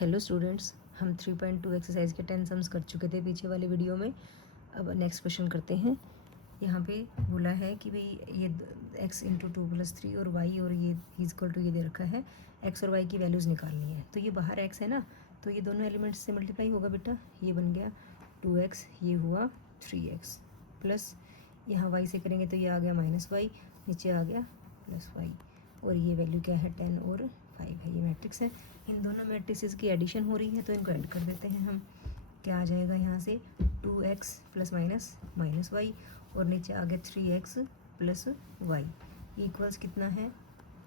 Hello students, हम 3.2 exercise के 10 sums कर चुके थे पीछे वाले वीडियो में। अब नेक्स्ट क्वेश्चन करते हैं। यहाँ पे बोला है कि भाई ये x इंटू 2+3 और y और ये इक्वल टू ये दे रखा है, x और y की वैल्यूज़ निकालनी है। तो ये बाहर x है ना, तो ये दोनों एलिमेंट्स से मल्टीप्लाई होगा बेटा। ये बन गया 2x, ये हुआ 3x प्लस यहाँ y से करेंगे तो ये आ गया -y, नीचे आ गया +y और ये वैल्यू क्या है 10 और 5 है। ये मैट्रिक्स है। इन दोनों मैट्रिक्सेस की एडिशन हो रही है तो इनको ऐड कर देते हैं हम। क्या आ जाएगा यहाँ से 2x प्लस माइनस वाई और नीचे आ गया 3x प्लस वाई इक्वल्स कितना है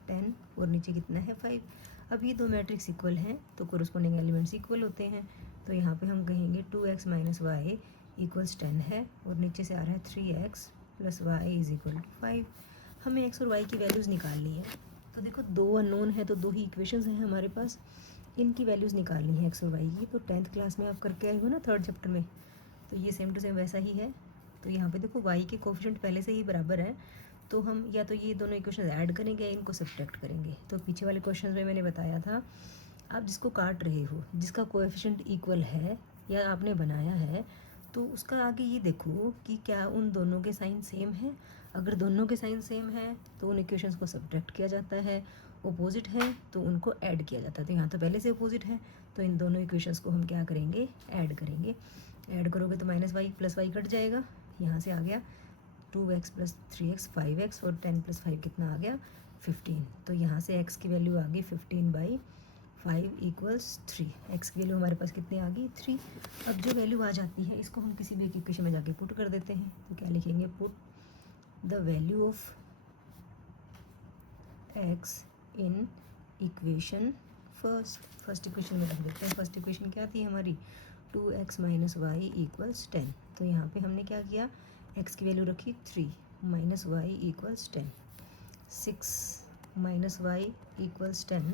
10 और नीचे कितना है 5। अब ये दो मैट्रिक्स इक्वल हैं तो कोरस्पॉन्डिंग एलिमेंट्स इक्वल होते हैं। तो यहाँ पे हम कहेंगे 2x माइनस वाई इक्वल्स 10 है और नीचे से आ रहा है 3x plus y is equal to 5। हमें x और y की वैल्यूज़ निकालनी है। तो देखो दो अननोन है तो दो ही इक्वेशंस हैं हमारे पास, इनकी वैल्यूज़ निकालनी है x और y की। तो 10th क्लास में आप करके आए हो ना 3rd चैप्टर में, तो ये सेम टू सेम वैसा ही है। तो यहाँ पे देखो y के कोफिशिएंट पहले से ही बराबर है, तो हम या तो ये दोनों इक्वेशन ऐड करेंगे या इनको सब्ट्रैक्ट करेंगे। तो पीछे वाले क्वेश्चन में मैंने बताया था, आप जिसको काट रहे हो जिसका कोएफिशिएंट इक्वल है या आपने बनाया है, तो उसका आगे ये देखो कि क्या उन दोनों के साइन सेम है। अगर दोनों के साइन सेम है तो उन इक्वेशंस को सब्ट्रैक्ट किया जाता है, अपोजिट है तो उनको ऐड किया जाता है। तो यहाँ तो पहले से अपोजिट है तो इन दोनों इक्वेशंस को हम क्या करेंगे, ऐड करेंगे। ऐड करोगे तो -y प्लस वाई कट जाएगा, यहाँ से आ गया 2x प्लस 3x 5x और 10 प्लस 5 कितना आ गया 15। तो यहाँ से x की वैल्यू आ गई 15/5 इक्वल्स 3। x की वैल्यू हमारे पास कितनी आ गई 3। अब जो वैल्यू आ जाती है इसको हम किसी भी एक इक्वेशन में जाके पुट कर देते हैं। तो क्या लिखेंगे, put the value of x in equation first equation में रख देते हैं। फर्स्ट इक्वेशन क्या थी हमारी, 2x माइनस वाई इक्वल्स 10। तो यहाँ पे हमने क्या किया, x की वैल्यू रखी 3 minus y equals 10, 6 minus y equals 10।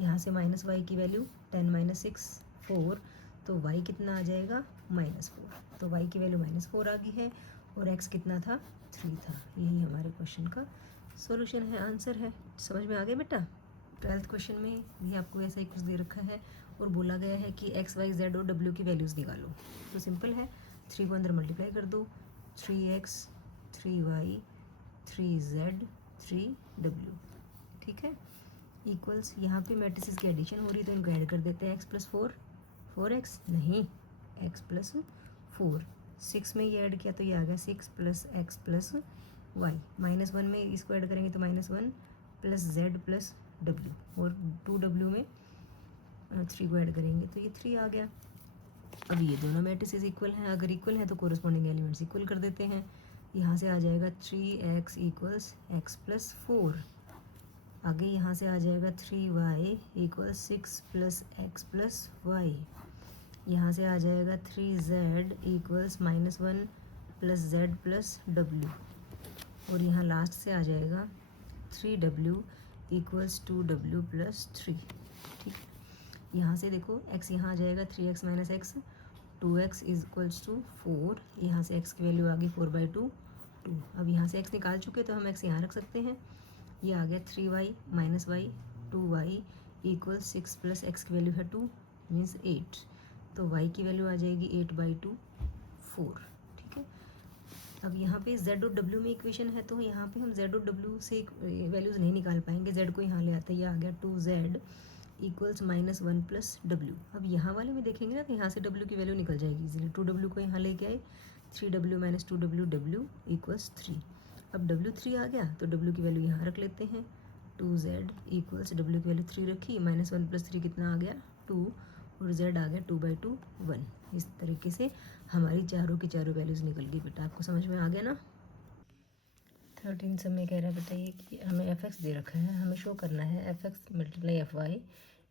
यहाँ से माइनस वाई की वैल्यू 10 माइनस 6 4, तो y कितना आ जाएगा -4। तो y की वैल्यू -4 आ गई है और x कितना था 3 था। यही हमारे क्वेश्चन का सॉल्यूशन है, आंसर है। समझ में आ गया बेटा। 12th क्वेश्चन में भी आपको ऐसा ही कुछ दे रखा है और बोला गया है कि x, y, z और w की वैल्यूज़ निकालो। तो सिंपल है, 3 को अंदर मल्टीप्लाई कर दो, 3x 3y 3z 3w, ठीक है। इक्वल्स यहाँ पे मैट्रिसेस की एडिशन हो रही है तो इनको ऐड कर देते हैं। x प्लस 4x नहीं, x प्लस 4, 6 में ये ऐड किया तो ये आ गया 6 प्लस x प्लस वाई, -1 में इसको ऐड करेंगे तो -1 प्लस z प्लस w और 2w में 3 को ऐड करेंगे तो ये 3 आ गया। अब ये दोनों मैट्रिसेस इक्वल हैं, अगर इक्वल हैं तो कोरस्पॉन्डिंग एलिमेंट्स इक्वल कर देते हैं। यहाँ से आ जाएगा 3x इक्वल्स x प्लस 4, आगे यहाँ से आ जाएगा 3y equals 6 plus x plus y, यहाँ से आ जाएगा 3z equals -1 plus z plus w और यहाँ लास्ट से आ जाएगा 3w इक्वल्स 2w प्लस 3, ठीक। यहाँ से देखो x यहाँ आ जाएगा 3x minus x, 2x equals to 4, यहाँ से x की वैल्यू आ गई 4/2 2। अब यहाँ से x निकाल चुके तो हम x यहाँ रख सकते हैं। ये आ गया 3y minus y 2y equal 6 plus x की वैल्यू है 2 मीन्स 8, तो y की वैल्यू आ जाएगी 8/2 4, ठीक है। अब यहाँ पे z और w में इक्वेशन है तो यहाँ पे हम z और w से वैल्यूज़ नहीं निकाल पाएंगे, z को यहाँ ले आते हैं। ये आ गया 2z इक्वल्स -1 प्लस w। अब यहाँ वाले में देखेंगे ना तो यहाँ से w की वैल्यू निकल जाएगी इजीली, 2w को यहाँ लेके आए, 3w minus 2w w equals 3। अब w3 आ गया तो w की वैल्यू यहाँ रख लेते हैं, 2z इक्वल्स w की वैल्यू 3 रखी, -1 प्लस 3 कितना आ गया 2 और z आ गया 2/2 1। इस तरीके से हमारी चारों की चारों वैल्यूज़ निकल गई बेटा। आपको समझ में आ गया ना। 13 सब में कह रहा है बेटा ये कि हमें f(x) दे रखा है, हमें शो करना है f(x) multiply fy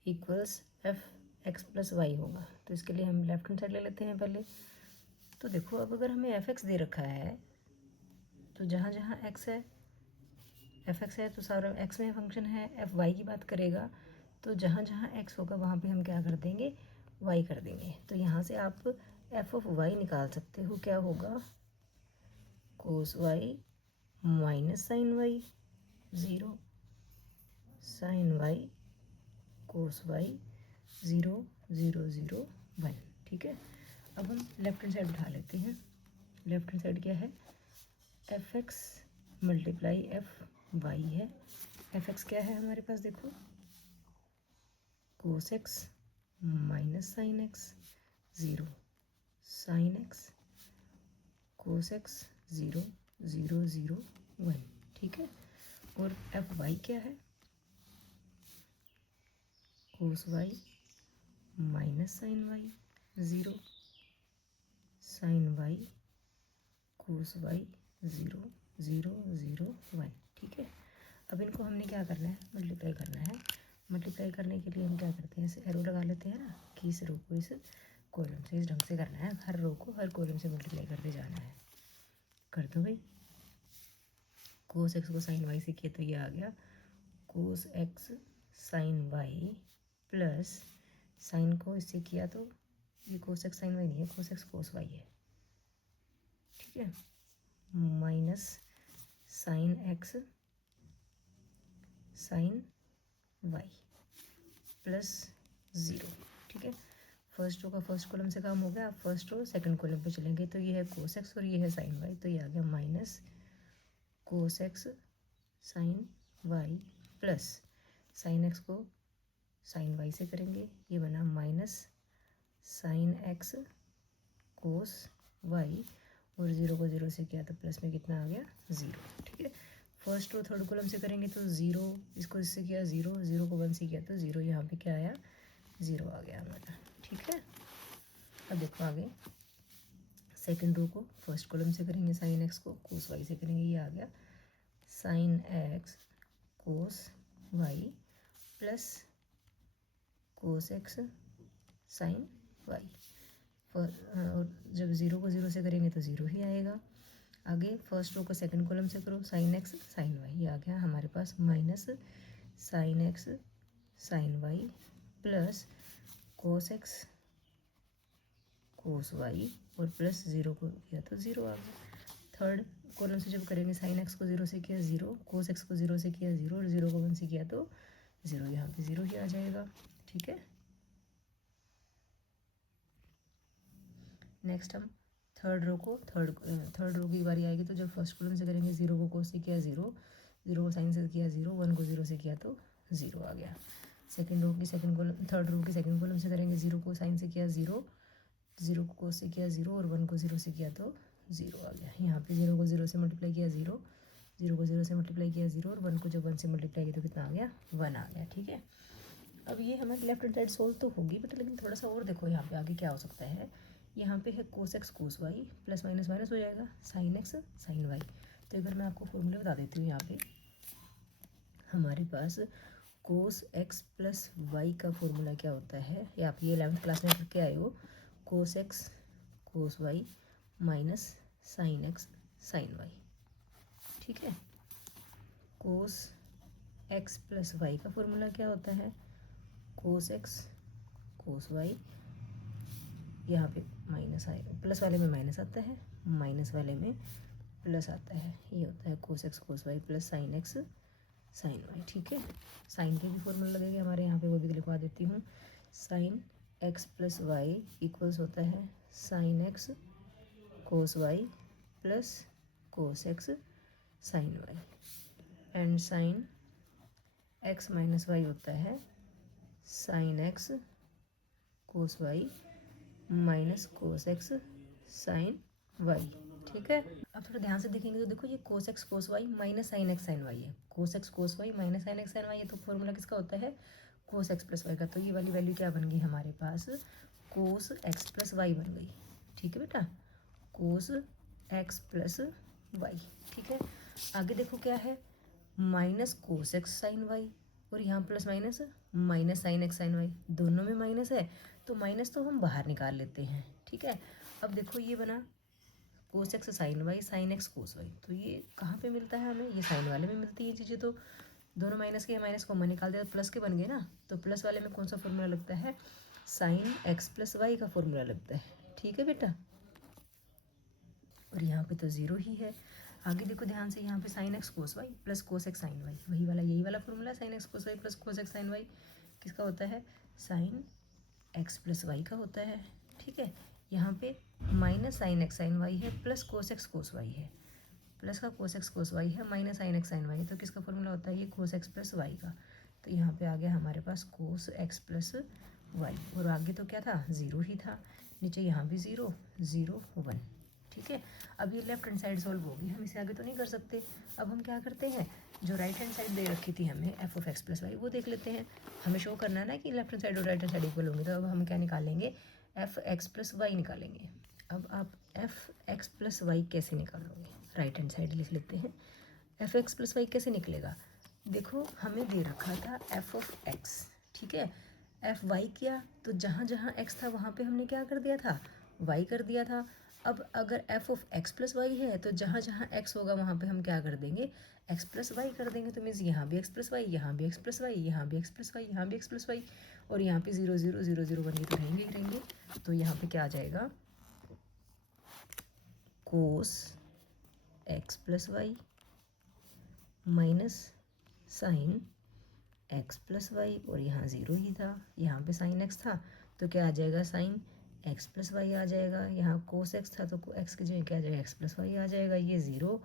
equals f(x) plus y होगा। तो इसके लिए हम लेफ्ट हैंड साइड ले लेते हैं पहले। तो देखो अब अगर हमें f(x) दे रखा है तो जहाँ जहाँ x है f(x) है तो सारा x में फंक्शन है, fy की बात करेगा तो जहाँ जहाँ x होगा वहाँ पे हम क्या कर देंगे, y कर देंगे। तो यहाँ से आप f(y) निकाल सकते हो, क्या होगा cos y minus sine y 0 sine y cos y 0 0 0 1। ठीक है, अब हम लेफ्ट हैंड साइड उठा लेते हैं। लेफ्ट हैंड साइड क्या है, f x multiply f y है। एफ एक्स क्या है हमारे पास, देखो cos x minus sine x 0, sine x cos x 0 0 0 1। ठीक है, और एफ वाई क्या है, cos Y minus sine Y 0, sine Y cos Y 0 0 0 1। ठीक है, अब इनको हमने क्या करना है, मल्टीप्लाई करना है। मल्टीप्लाई करने के लिए हम क्या करते हैं, ऐसे एरो लगा लेते हैं ना कि इस रो को इस कॉलम से इस ढंग से करना है, हर रो को हर कॉलम से मल्टीप्लाई करते जाना है। कर दो भाई, कोस एक्स को साइन वाई से किया तो ये आ गया cos x sine Y plus sine को इससे किया तो ये कोस एक्स साइन वाई नहीं है, कोस एक्स कोस वाई है। ठीक है, minus sine x sine Y plus 0। ठीक है, फर्स्ट रो का फर्स्ट कॉलम से काम हो गया, आप फर्स्ट रो सेकंड कॉलम पे चलेंगे तो ये है कोस एक्स और ये है साइन वाई, तो ये आ गया minus cos x sine Y plus sine x को साइन वाई से करेंगे, ये बना minus sine x cos Y, और 0 को 0 से किया तो प्लस में कितना आ गया 0। ठीक है, फर्स्ट रो थर्ड कॉलम से करेंगे तो 0, इसको इससे किया 0, 0 को 1 से किया तो 0, यहाँ पे क्या आया 0 आ गया हमारा। ठीक है, अब देखो आगे सेकंड रो को फर्स्ट कॉलम से करेंगे, साइन एक्स को कोस वाई से करेंगे, ये आ गया sine x cos Y plus cos x sine Y. और जब 0 को 0 से करेंगे तो 0 ही आएगा। आगे फर्स्ट रो को सेकंड कॉलम से करो, साइन एक्स साइन वाई, ये आ गया हमारे पास minus sine x sine Y plus cos x cos Y, और प्लस 0 को किया तो 0 आ गया। थर्ड कॉलम से जब करेंगे, साइन एक्स को 0 से किया 0, कोस एक्स को 0 से किया 0, और 0 को 1 से किया तो 0, यहाँ पे 0 ही आ जाएगा। ठीक है, नेक्स्ट हम थर्ड रो की बारी आएगी तो जब फर्स्ट कॉलम से करेंगे, 0 को कोस से किया 0, 0 को साइन से किया 0, 1 को 0 से किया तो 0 आ गया। थर्ड रो की सेकंड कॉलम से करेंगे, 0 को साइन से किया 0, 0 को कोस से किया 0, और 1 को 0 से किया तो 0 आ गया। यहाँ पे 0 को 0 से मल्टीप्लाई किया 0, 0 को 0 से मल्टीप्लाई किया 0, और 1 को जब 1 से मल्टीप्लाई किया तो कितना आ गया 1 आ गया। ठीक है, अब ये हमारी लेफ्ट हैंड साइड सोल्व तो होगी बट लेकिन थोड़ा सा और देखो यहाँ पे आगे क्या हो सकता है। यहाँ पे है cos x cos Y, plus minus minus हो जाएगा, साइन एक्स साइन वाई। तो एक बार मैं आपको फॉर्मूला बता देती हूँ। यहाँ पे हमारे पास कोस एक्स प्लस वाई का फॉर्मूला क्या होता है, या आप ये 11th क्लास में करके आए हो, cos x cos Y minus sine x sine Y. ठीक है, कोस एक्स प्लस वाई का फॉर्मूला क्या होता है, कोस एक्स कोस वाई, यहाँ पे माइनस आएगा, प्लस वाले में माइनस आता है, माइनस वाले में प्लस आता है, ये होता है cos x cos Y plus sine x sine Y. ठीक है, साइन के भी फॉर्मूला लगेगा हमारे यहाँ पे, वो भी लिखवा देती हूँ। Sine x plus Y equals होता है sine x cos Y plus cos x sine Y, and sine X minus Y होता है sine x cos Y minus cos x sine Y. ठीक है, अब थोड़ा ध्यान से देखेंगे तो देखो ये cos x cos Y minus sine x sine Y है, cos x cos Y minus sine x sine Y है, तो फॉर्मूला किसका होता है, कोस एक्स प्लस वाई का। तो ये वाली वैल्यू क्या बन गई हमारे पास, कोस एक्स प्लस वाई बन गई। ठीक है बेटा, कोस एक्स प्लस वाई। ठीक है, आगे देखो क्या है, minus cos x sine Y, और यहाँ plus minus minus sine x sine y, दोनों में माइनस है तो माइनस तो हम बाहर निकाल लेते हैं। ठीक है, अब देखो ये बना cos x sine Y sine x cos Y, तो ये कहाँ पे मिलता है हमें, ये साइन वाले में मिलती है चीज़ें, तो दोनों माइनस के माइनस कॉमन निकाल दिया तो प्लस के बन गए ना, तो प्लस वाले में कौन सा फॉर्मूला लगता है, साइन एक्स प्लस वाई का फॉर्मूला लगता है। ठीक है बेटा, और यहाँ पे तो 0 ही है। आगे देखो ध्यान से, यहाँ पे sine x cos Y plus cos x sine Y, वही वाला यही वाला formula, sine x cos Y plus cos x sine Y किसका होता है, साइन एक्स प्लस वाई का होता है, ठीक है। यहाँ पे minus sine x sine Y है plus cos x cos y है, प्लस का कोस एक्स कोस वाई है minus sine x sine Y है, तो किसका फॉर्मूला होता है ये कोस एक्स प्लस वाई का। तो यहाँ पे आ गया हमारे पास कोस एक्स प्लस वाई, और आगे तो क्या था, ज़ीरो ही था, नीचे यहाँ भी ज़ीरो 0 1, ठीक है। अब ये लेफ्ट हैंड साइड सॉल्व होगी, हम इसे आगे तो नहीं कर सकते। अब हम क्या करते हैं, जो राइट हैंड साइड दे रखी थी हमें f of x plus y, वो देख लेते हैं। हमें शो करना है ना कि लेफ्ट हैंड साइड और राइट हैंड साइड इक्वल होंगे, तो अब हम क्या निकालेंगे, एफ एक्स प्लस वाई निकालेंगे। अब आप एफ एक्स प्लस वाई कैसे निकालोगे, राइट हैंड साइड लिख लेते हैं। एफ एक्स प्लस वाई कैसे निकलेगा, देखो हमें दे रखा था एफ ऑफ एक्स, ठीक है। एफ वाई किया तो जहाँ जहाँ एक्स था वहाँ पे हमने क्या कर दिया था, वाई कर दिया था। अब अगर f of x plus y है तो जहाँ जहाँ एक्स होगा वहाँ पे हम क्या कर देंगे, एक्स प्लस वाई कर देंगे। तो मीन्स यहाँ भी एक्स प्लस वाई, यहाँ भी एक्स प्लस वाई, यहाँ भी एक्स प्लस वाई, यहाँ भी एक्स प्लस वाई, और यहाँ पे 0 0 0 0 1 ये तो रहेंगे ही रहेंगे। तो यहाँ पे क्या आ जाएगा, cos x plus y minus sine x plus y, और यहाँ 0 ही था, यहाँ पे साइन एक्स था तो क्या आ जाएगा, साइन एक्स प्लस वाई आ जाएगा। यहाँ कोस एक्स था तो एक्स की जगह क्या आ जाएगा, एक्स प्लस वाई आ जाएगा। ये 0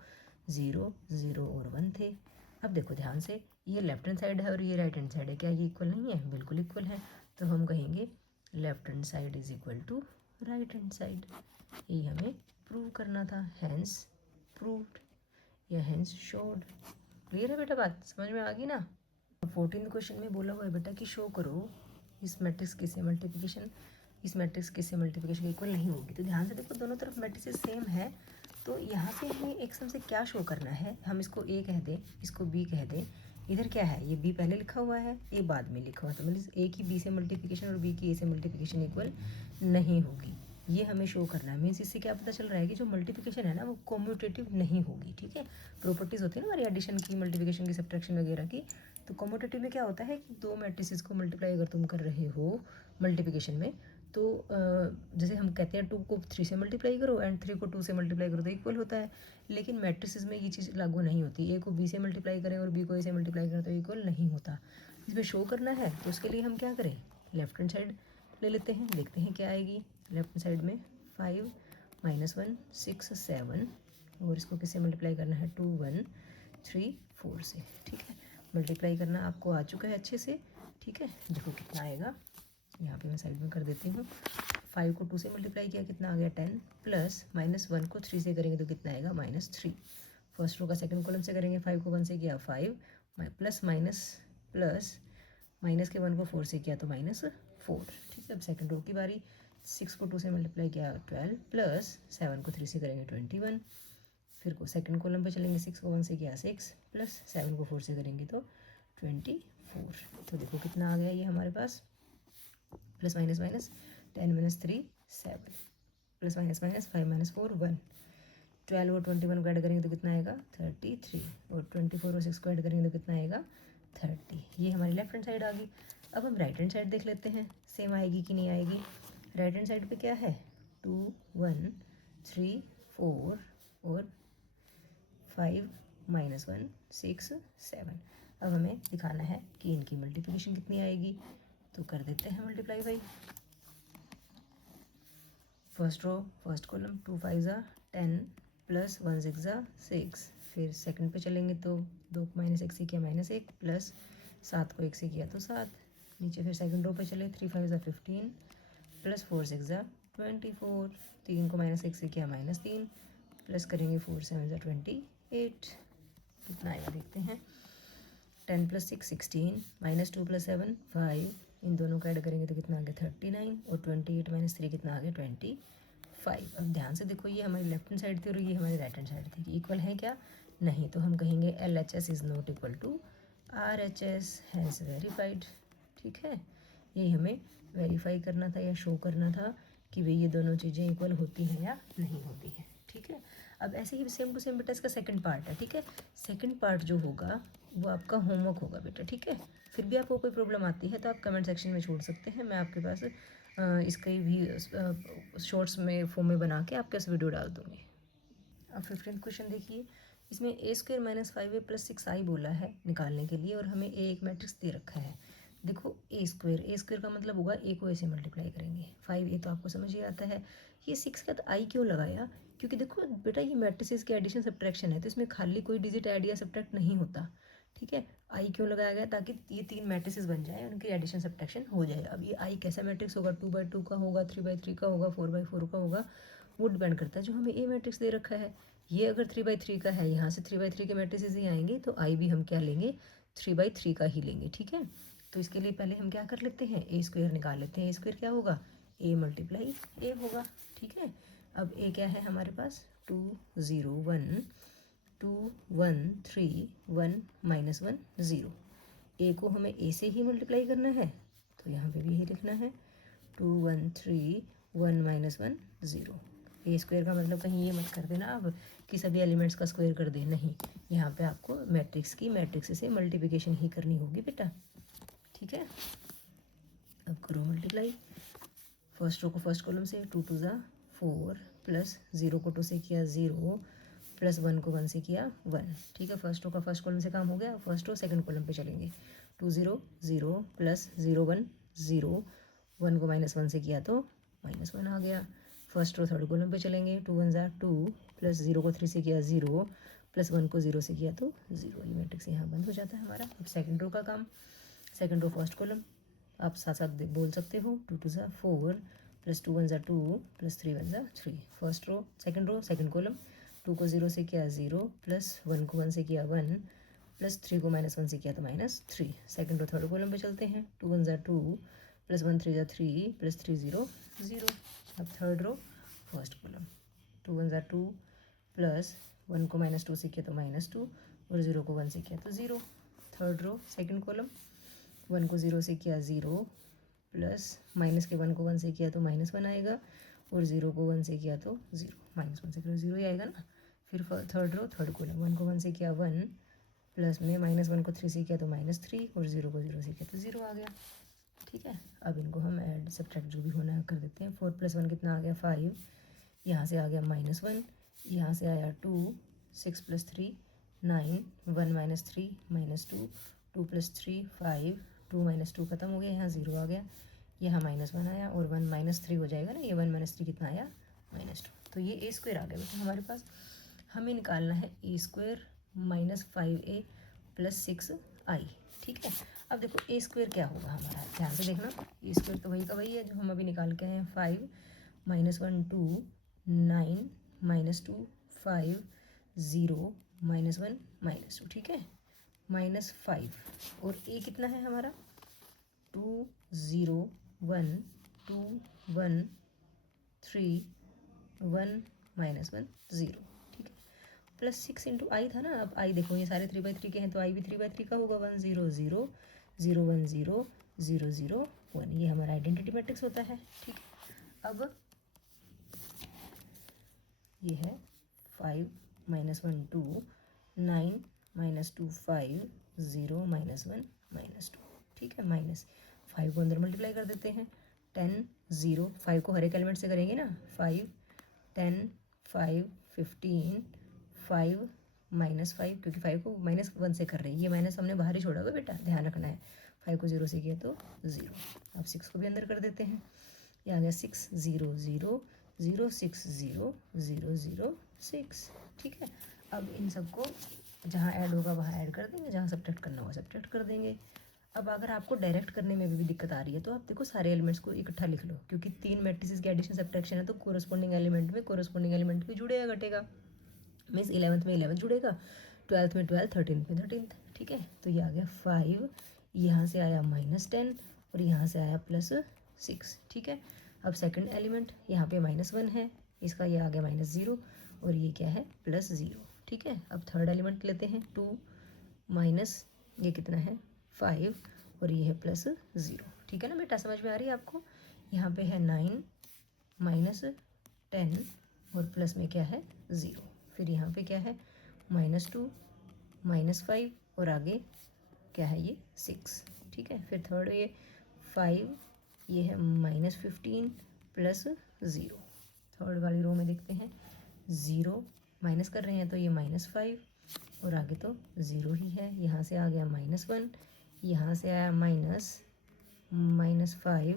0 0 और 1 थे। अब देखो ध्यान से, ये लेफ्ट हैंड साइड है और ये राइट हैंड साइड है, क्या ये इक्वल नहीं है, बिल्कुल इक्वल है। तो हम कहेंगे left hand side is equal to right hand side, ये हमें प्रूव करना था, हैंस प्रूव्ड या हैंस शोड। क्लियर है बेटा, बात समझ में आ गई ना। 14th क्वेश्चन में बोला हुआ है बेटा कि शो करो इस मैट्रिक्स की से मल्टीप्लिकेशन इस मैट्रिक्स की से मल्टीप्लिकेशन इक्वल नहीं होगी। तो ध्यान से देखो, दोनों तरफ मैट्रिक्स सेम है, तो यहाँ पे हमें एक से क्या शो करना है, हम इसको ए कह दें, इसको बी कह दें। इधर क्या है, ये बी पहले लिखा हुआ है, ए बाद में लिखा हुआ है, तो मतलब ए की बी से मल्टीप्लिकेशन और बी की ए से मल्टीप्लिकेशन इक्वल नहीं होगी, ये हमें शो करना है। मीन्स इससे क्या पता चल रहा है कि जो मल्टीप्लिकेशन है ना वो कॉम्यूटेटिव नहीं होगी, ठीक है। प्रॉपर्टीज़ होती है ना हमारी एडिशन की, मल्टीप्लिकेशन की, सब्ट्रैक्शन वगैरह की। तो कॉम्यूटेटिव में क्या होता है कि दो मैट्रिसेस को मल्टीप्लाई अगर तुम कर रहे हो मल्टीप्लिकेशन में, तो जैसे हम कहते हैं 2 को 3 से मल्टीप्लाई करो एंड 3 को 2 से मल्टीप्लाई करो तो इक्वल होता है। लेकिन मैट्रिसेस में ये चीज़ लागू नहीं होती, ए को बी से मल्टीप्लाई करें और बी को ए से मल्टीप्लाई करें तो इक्वल नहीं होता। इसमें शो करना है तो उसके लिए हम क्या करें, लेफ्ट हैंड साइड ले लेते हैं, देखते हैं क्या आएगी। लेफ्ट हैंड साइड में 5 -1 6 7, और इसको किससे मल्टीप्लाई करना है, 2 1 3 4 से, ठीक है। मल्टीप्लाई करना आपको आ चुका है अच्छे से, ठीक है। देखो कितना आएगा, यहाँ पे मैं साइड में कर देती हूँ। 5 को 2 से मल्टीप्लाई किया कितना आ गया 10, प्लस -1 को 3 से करेंगे तो कितना आएगा -3। फर्स्ट रो का सेकंड कॉलम से करेंगे, 5 को 1 से किया 5, प्लस माइनस के 1 को 4 से किया तो -4, ठीक है। अब सेकंड रो की बारी, 6 को 2 से मल्टीप्लाई किया 12, प्लस 7 को 3 से करेंगे 21। फिर को सेकंड कॉलम पे चलेंगे, 6 को 1 से किया 6, प्लस 7 को 4 से करेंगे तो 24। तो देखो कितना आ गया ये हमारे पास, प्लस माइनस 10 - 3 7, प्लस माइनस 5 - 4 1। 12 और 21 को ऐड करेंगे तो कितना आएगा 33, और 24 और 6 को ऐड करेंगे तो कितना आएगा 30। ये हमारी लेफ्ट हैंड साइड आ गई। अब हम राइट हैंड साइड देख लेते हैं, सेम आएगी कि नहीं आएगी। राइट हैंड साइड पे क्या है, 2 1 3 4 और 5 -1 6 7। अब हमें दिखाना है कि इनकी मल्टीप्लिकेशन कितनी आएगी, तो कर देते हैं multiply by first row first column, 2 5 10, plus 1 6 6। फिर सेकंड पे चलेंगे तो 2 को -1 से किया -1, प्लस 7 को 1 से किया तो 7। नीचे फिर सेकंड रो पे चले, 3 5 15, प्लस 4 6 24। 3 को -1 से किया -3, प्लस करेंगे 4 7 28। कितना आएगा देखते हैं, 10 + 6 16, -2 + 7 5, इन दोनों का ऐड करेंगे तो कितना आ गया 39, और 28 - 3 कितना आ गया 25। अब ध्यान से देखो, ये हमारी लेफ्ट हैंड साइड थी और ये हमारी राइट हैंड साइड थी, इक्वल है क्या, नहीं। तो हम कहेंगे LHS is not equal to RHS, has verified, ठीक है। यही हमें वेरीफाई करना था या शो करना था कि भाई ये दोनों चीज़ें इक्वल होती हैं या नहीं होती हैं, ठीक है। अब ऐसे ही सेम टू सेम बेटा इसका सेकंड पार्ट है, ठीक है। सेकंड पार्ट जो होगा वो आपका होमवर्क होगा बेटा, ठीक है। फिर भी आपको कोई प्रॉब्लम आती है तो आप कमेंट सेक्शन में छोड़ सकते हैं, मैं आपके पास इसका भी शॉर्ट्स में फॉर्म में बना के आपके पास वीडियो डाल दूँगी। अब 15th क्वेश्चन देखिए, इसमें a² - 5a + 6i बोला है निकालने के लिए, और हमें a एक मैट्रिक्स दे रखा है। देखो ए स्क्वायर का मतलब होगा ए को ए से मल्टीप्लाई करेंगे 5, ये तो आपको समझ ही आता है। ये 6 का आई क्यों लगाया, क्योंकि देखो बेटा ये मैट्रिसेस की एडिशन सब्ट्रैक्शन है, तो इसमें खाली कोई डिजिट ऐड या सब्ट्रैक्ट नहीं होता, ठीक है। आई क्यों लगाया गया, ताकि ये 3 मैट्रिसेस बन जाए, उनकी एडिशन सब्ट्रैक्शन हो जाए। अब ये आई कैसा मैट्रिक्स होगा, 2x2 का होगा, 3x3 का होगा, 4x4 का होगा, वो डिपेंड करता है जो हमें ए मैट्रिक्स दे रखा है। ये अगर 3x3 का है, यहाँ से 3x3 के मैट्रिसेस ही आएंगे, तो आई भी हम क्या लेंगे, 3x3 का ही लेंगे, ठीक है। तो इसके लिए पहले हम क्या कर लेते हैं, ए स्क्वायर निकाल लेते हैं। ए स्क्वायर क्या होगा, ए मल्टीप्लाई ए होगा, ठीक है। अब ए क्या है हमारे पास, 2 0 1 2 1 3 1 -1 0। ए को हमें ए से ही मल्टीप्लाई करना है, तो यहाँ पे भी यही लिखना है 2 1 3 1 -1 0। ए स्क्वायर का मतलब कहीं ये मत कर देना अब कि सभी एलिमेंट्स का स्क्वायर कर दे, नहीं, यहाँ पे आपको मैट्रिक्स की मैट्रिक्स से मल्टीप्लिकेशन ही करनी होगी बेटा, ठीक है। अब करो मल्टीप्लाई, फर्स्ट रो को फर्स्ट कॉलम से, 2 2 ज़ा 4 प्लस 0 को 2 से किया 0 प्लस 1 को 1 से किया 1, ठीक है। फर्स्ट रो का फर्स्ट कॉलम से काम हो गया, फर्स्ट रो सेकंड कॉलम पे चलेंगे। 2 0 0 प्लस 0 1 0, 1 को -1 से किया तो -1 आ गया। फर्स्ट रो थर्ड कॉलम पे चलेंगे, 2 1 ज़ा 2 प्लस 0 को 3 से किया 0 प्लस 1 को 0 से किया तो 0। ये मैट्रिक्स यहाँ बंद हो जाता है हमारा। अब सेकंड रो का काम, सेकंड रो फर्स्ट कॉलम, आप साथ साथ बोल सकते हो, 2 2 ज़ा 4 प्लस 2 1 ज़ा 2 प्लस 3 1 ज़ा 3। फर्स्ट रो सेकंड कॉलम, 2 को 0 से किया 0 प्लस 1 को 1 से किया 1 प्लस 3 को -1 से किया तो -3। सेकंड रो थर्ड कॉलम पे चलते हैं, 2 1 ज़ा 2 प्लस 1 3 ज़ा 3 प्लस 3 0 0। अब थर्ड रो फर्स्ट कॉलम, 2 1 ज़ा 2 प्लस 1 को -2 से किया तो -2 और 0 को 1 से किया तो 0। थर्ड रो सेकंड कॉलम, 1 को 0 से किया 0 प्लस माइनस के 1 को 1 से किया तो -1 आएगा और 0 को 1 से किया तो 0, -1 से करो 0 ही आएगा ना। फिर थर्ड रो थर्ड कॉलम, 1 को 1 से किया 1 प्लस में -1 को 3 से किया तो -3 और 0 को 0 से किया तो 0 आ गया, ठीक है। अब इनको हम ऐड सब्ट्रैक्ट जो भी होना है कर देते हैं। 4 + 1 कितना आ गया 5, यहाँ से आ गया -1, यहाँ से आया 2, 6 + 3 9, 1 - 3 -2, 2 + 3 5, 2 - 2 खत्म हो गया, यहाँ 0 आ गया, यहाँ -1 आया और 1 - 3 हो जाएगा ना, ये 1 - 3 कितना आया -2। तो ये ए स्क्वायर आ गया बेटा हमारे पास। हमें निकालना है ए स्क्वायर -5a + 6i, ठीक है। अब देखो ए स्क्वायर क्या होगा हमारा, ध्यान से देखना, ए स्क्वायर तो वही का वही है जो हम अभी निकाल के आए हैं। 5 - 1 2 9 -2 5 0 -1 -2, ठीक है, -5 और ए कितना है हमारा 2 0 1 2 1 3 1 -1 0, ठीक है। +6 × आई था ना, अब आई देखो ये सारे 3/3 के हैं तो आई भी 3/3 का होगा। 1 0 0 0 1 0 0 0 1, ये हमारा आइडेंटिटी मैट्रिक्स होता है, ठीक है। अब ये है 5 - 1 2 9 -2 5 0 -1 -2, ठीक है। -5 को अंदर मल्टीप्लाई कर देते हैं, 10 0, 5 को हर एक एलिमेंट से करेंगे ना, 5 10 5 15 5 -5, क्योंकि 5 को -1 से कर रहे हैं, ये माइनस हमने बाहर ही छोड़ा हुआ बेटा, ध्यान रखना है। 5 को 0 से किया तो 0। अब 6 को भी अंदर कर देते हैं, ये आ गया 6 0 0 0 6 0 0 0 6, ठीक है। अब इन सबको जहाँ ऐड होगा वहाँ ऐड कर देंगे, जहाँ सब्ट्रैक्ट करना होगा सब्ट्रैक्ट कर देंगे। अब अगर आपको डायरेक्ट करने में भी दिक्कत आ रही है तो आप देखो सारे एलिमेंट्स को इकट्ठा लिख लो, क्योंकि 3 मैट्रिसेस की एडिशन सब्ट्रैक्शन है तो कोरस्पॉन्डिंग एलिमेंट में कोरस्पॉन्डिंग एलिमेंट भी जुड़ेगा घटेगा, मीन्स 11th में 11th जुड़ेगा, 12th में 12th, 13th में 13th, ठीक है। तो ये आ गया 5, यहाँ से आया -10 और यहाँ से आया +6, ठीक है। अब सेकंड एलिमेंट यहाँ पे -1 है, इसका ये आ गया -0 और ये क्या है +0, ठीक है। अब थर्ड एलिमेंट लेते हैं 2 माइनस ये कितना है 5 और ये है +0, ठीक है ना बेटा, समझ में आ रही है आपको। यहाँ पे है 9 -10 और प्लस में क्या है 0, फिर यहाँ पे क्या है -2 -5 और आगे क्या है ये 6, ठीक है। फिर थर्ड ये 5, ये है -15 +0। थर्ड वाली रो में देखते हैं 0 माइनस कर रहे हैं तो ये -5 और आगे तो 0 ही है, यहाँ से आ गया -1, यहाँ से आया -5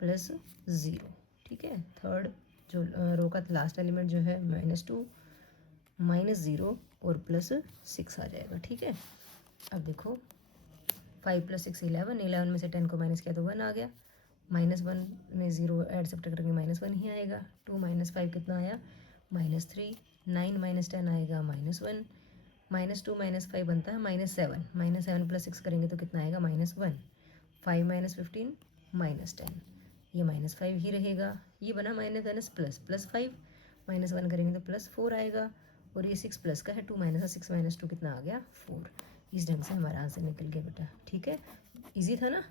प्लस 0, ठीक है। थर्ड जो रो का लास्ट एलिमेंट जो है -2 -0 और +6 आ जाएगा, ठीक है। अब देखो 5 + 6 11, 11 में से 10 को माइनस किया तो 1 आ गया, -1 में 0 ऐड सब्ट्रैक्ट करेंगे -1 ही आएगा। 2 - 5 कितना आया -3, 9 - 10 आएगा -1, -2 - 5 बनता है -7, -7 + 6 करेंगे तो कितना आएगा -1, 5 - 15 -10, ये -5 ही रहेगा। ये बना माइनस प्लस +5, -1 करेंगे तो +4 आएगा, और ये 6 प्लस का है, 2 - 6 - 2 कितना आ गया 4। इस ढंग से हमारा आंसर निकल गया बेटा, ठीक है। इजी था ना।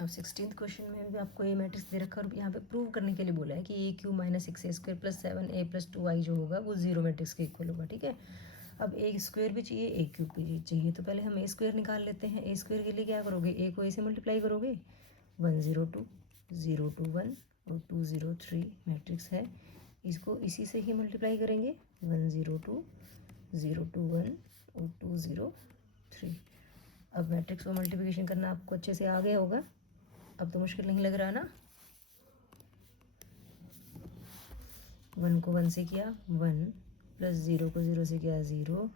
अब 16th क्वेश्चन में भी आपको ये मैट्रिक्स दे रखा है और यहाँ पे प्रूव करने के लिए बोला है कि a³ - 6a² + 7a + 2i जो होगा वो 0 मैट्रिक्स के इक्वल होगा, ठीक है। अब a² भी चाहिए, a³ भी चाहिए, तो पहले हम a² निकाल लेते हैं। a² के लिए क्या करोगे, a को a से मल्टीप्लाई करोगे, 1 0 2 0 2 1 और 2 0 3 मैट्रिक्स है, इसको इसी से ही मल्टीप्लाई करेंगे, 1 0 2 0 2 1 और 2 0 3। अब मैट्रिक्स को मल्टीप्लिकेशन करना आपको अच्छे से आ गया होगा, अब तो मुश्किल नहीं लग रहा ना। 1 को 1 से किया 1, + 0 को 0 से किया 0,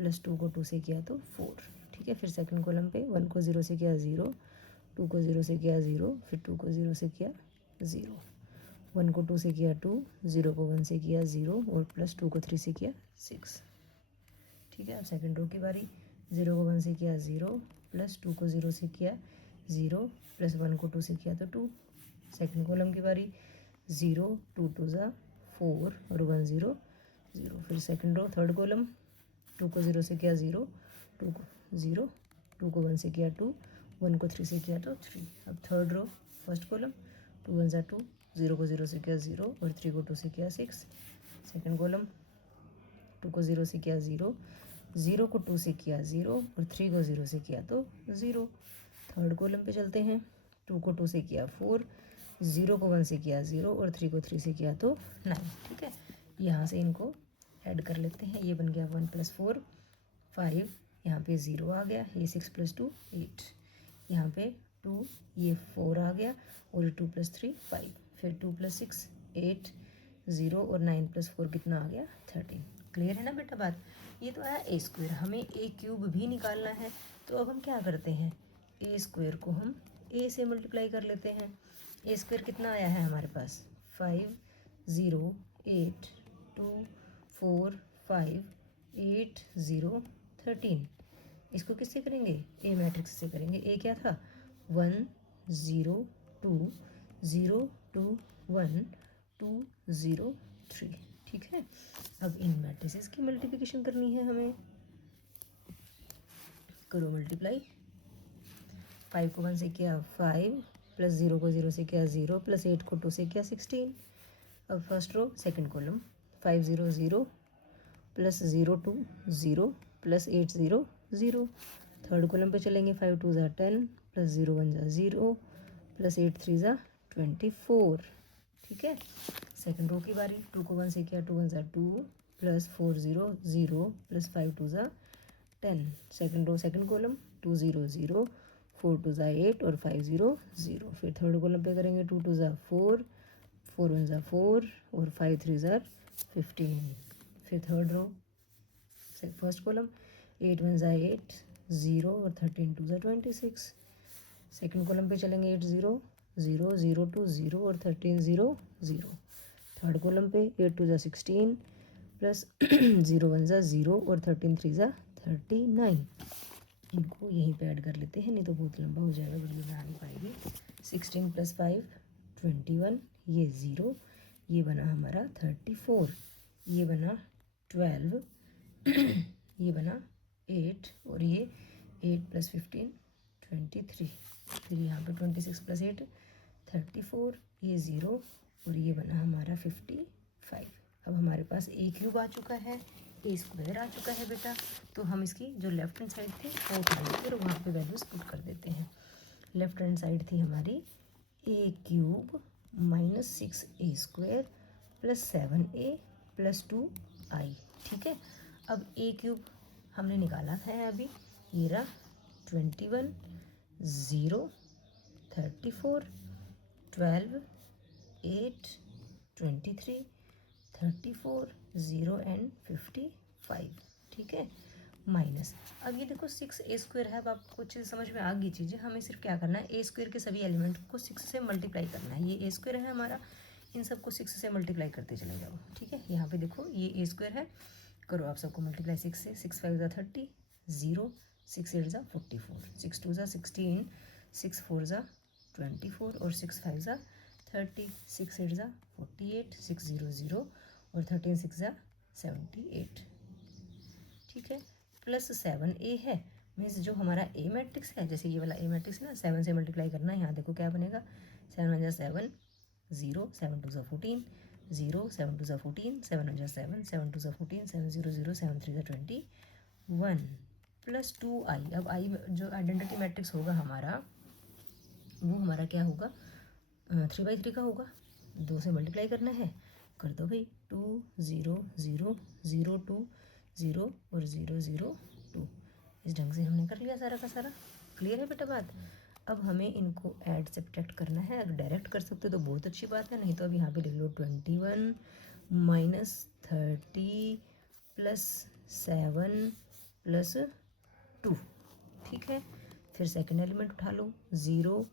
+ 2 को 2 से किया तो 4, ठीक है। फिर सेकंड कॉलम पे 1 को 0 से किया 0, 2 को 0 से किया 0, फिर 2 को 0 से किया 0, 1 को 2 से किया 2, 0 को 1 से किया 0 और +2 को 3 से किया 6, ठीक है। अब सेकंड रो की बारी, 0 को 1 से किया 0, +2 को 0 से किया 0, +1 को 2 से किया तो 2। सेकंड कॉलम की बारी, 0 2 2 ज़ा 4 और 1 0 0। फिर सेकंड रो थर्ड कॉलम, 2 को 0 से किया 0, 2 को 0, 2 को 1 से किया 2, 1 को 3 से किया तो 3। अब थर्ड रो फर्स्ट कॉलम, 2 1 ज़ा 2, 0 को 0 से किया 0 और 3 को 2 से किया 6। सेकंड कॉलम, 2 को 0 से किया 0, 0 को 2 से किया 0 और 3 को 0 से किया तो 0। थर्ड कॉलम पे चलते हैं, 2 को 2 से किया 4, 0 को 1 से किया 0 और 3 को 3 से किया तो 9, ठीक है। यहाँ से इनको ऐड कर लेते हैं, ये बन गया 1 + 4 5, यहाँ पे 0 आ गया, ये 6 + 2 8, यहाँ पे 2, ये 4 आ गया और ये 2 + 3 5, फिर 2 + 6 8, 0 और 9 + 4 कितना आ गया 13। क्लियर है ना बेटा बात। ये तो आया a², हमें a³ भी निकालना है, तो अब हम क्या करते हैं, a² को हम a से मल्टीप्लाई कर लेते हैं। a² कितना आया है हमारे पास, 5 0 8 2 4 5 8 0 13। इसको किससे करेंगे, a मैट्रिक्स से करेंगे। a क्या था, 1 0 2 0 2 1 2 0 3, ठीक है। अब इन मैट्रिसेस की मल्टीप्लिकेशन करनी है हमें, करो मल्टीप्लाई। 5 को 1 से किया 5, + 0 को 0 से किया 0, + 8 को 2 से किया 16। अब first row second column, 5 0 0 + 0 2 0 + 8 0 0। Third column पे चलेंगे, 5 2 ज़ा 10 + 0 1 ज़ा 0 + 8 3 ज़ा 24, ठीक है। सेकंड रो की बारी, 2 को 1 से किया 2 1 ज़ा 2 + 4 0 0 + 5 2 ज़ा 10। सेकंड रो सेकंड कॉलम, 2 0 0 4 2 ज़ा 8 और 5 0 0। फिर थर्ड कॉलम पे करेंगे, 2 2 ज़ा 4 4 1 ज़ा 4 और 5 3 ज़ा 15। फिर थर्ड रो फर्स्ट कॉलम, 8 1 ज़ा 8 0 और 13 2 ज़ा 26। सेकंड कॉलम पे चलेंगे, 8 0 0 0 2 0 और 13 0 0। थर्ड कॉलम पे 8 2 ज़ा 16 प्लस 0 1 ज़ा 0 और 13 3 ज़ा 39। इनको यहीं पे ऐड कर लेते हैं, नहीं तो बहुत लंबा हो जाएगा, वीडियो में आ नहीं पाएगी। 16 + 5 21, ये 0, ये बना हमारा 34, ये बना 12 ये बना 8 और ये 8 + 15 23। फिर यहाँ पे 26 + 8 34, ये 0 और ये बना हमारा 55। अब हमारे पास a³ आ चुका है, a² आ चुका है बेटा, तो हम इसकी जो लेफ्ट हैंड साइड थी वो उठाएंगे और वहाँ पे वैल्यूज पुट कर देते हैं। लेफ्ट हैंड साइड थी हमारी a³ - 6a² + 7a + 2i, ठीक है। अब a³ हमने निकाला था अभी, ये रहा 21 0 34, 12, 8, 23, 34, 0 एंड 55, ठीक है, माइनस। अब ये देखो 6a² है। अब आपको कुछ समझ में आ गई चीज़ें। हमें सिर्फ क्या करना है, a² के सभी एलिमेंट को 6 से मल्टीप्लाई करना है। ये a² है हमारा, इन सबको 6 से मल्टीप्लाई करते चले जाओ, ठीक है। यहाँ पे देखो ये a² है, करो आप सबको मल्टीप्लाई 6 से। 6 5 ज़ा 30, 0, 6 8 ज़ा 44, 6 2 ज़ा 16, 6 4 ज़ा 24 और 6 5 ज़ा 30, 6 8 ज़ा 48, 6 0 0 और 13 6 ज़ा 78, ठीक है। प्लस 7a है, मीन्स जो हमारा a मैट्रिक्स है, जैसे ये वाला a मैट्रिक्स ना 7 से मल्टीप्लाई करना है। यहाँ देखो क्या बनेगा, 7 1 ज़ा 7, 0, 7 2 ज़ा 14, 0, 7 2 ज़ा 14, 7 1 ज़ा 7, 7 2 ज़ा 14, 7 0 0, 7 3 ज़ा 21 प्लस 2i। अब i जो आइडेंटिटी मैट्रिक्स होगा हमारा, वो हमारा क्या होगा, 3/3 का होगा। 2 से मल्टीप्लाई करना है, कर दो भाई। 2 0 0 0 2 0 और 0 0 2। इस ढंग से हमने कर लिया सारा का सारा। क्लियर है बेटा बात। अब हमें इनको ऐड सब्ट्रैक्ट करना है। अगर डायरेक्ट कर सकते हो तो बहुत अच्छी बात है, नहीं तो अब यहाँ पे लिख लो 21 माइनस 30 प्लस 7 प्लस 2, ठीक है। फिर सेकंड एलिमेंट उठा लो, 0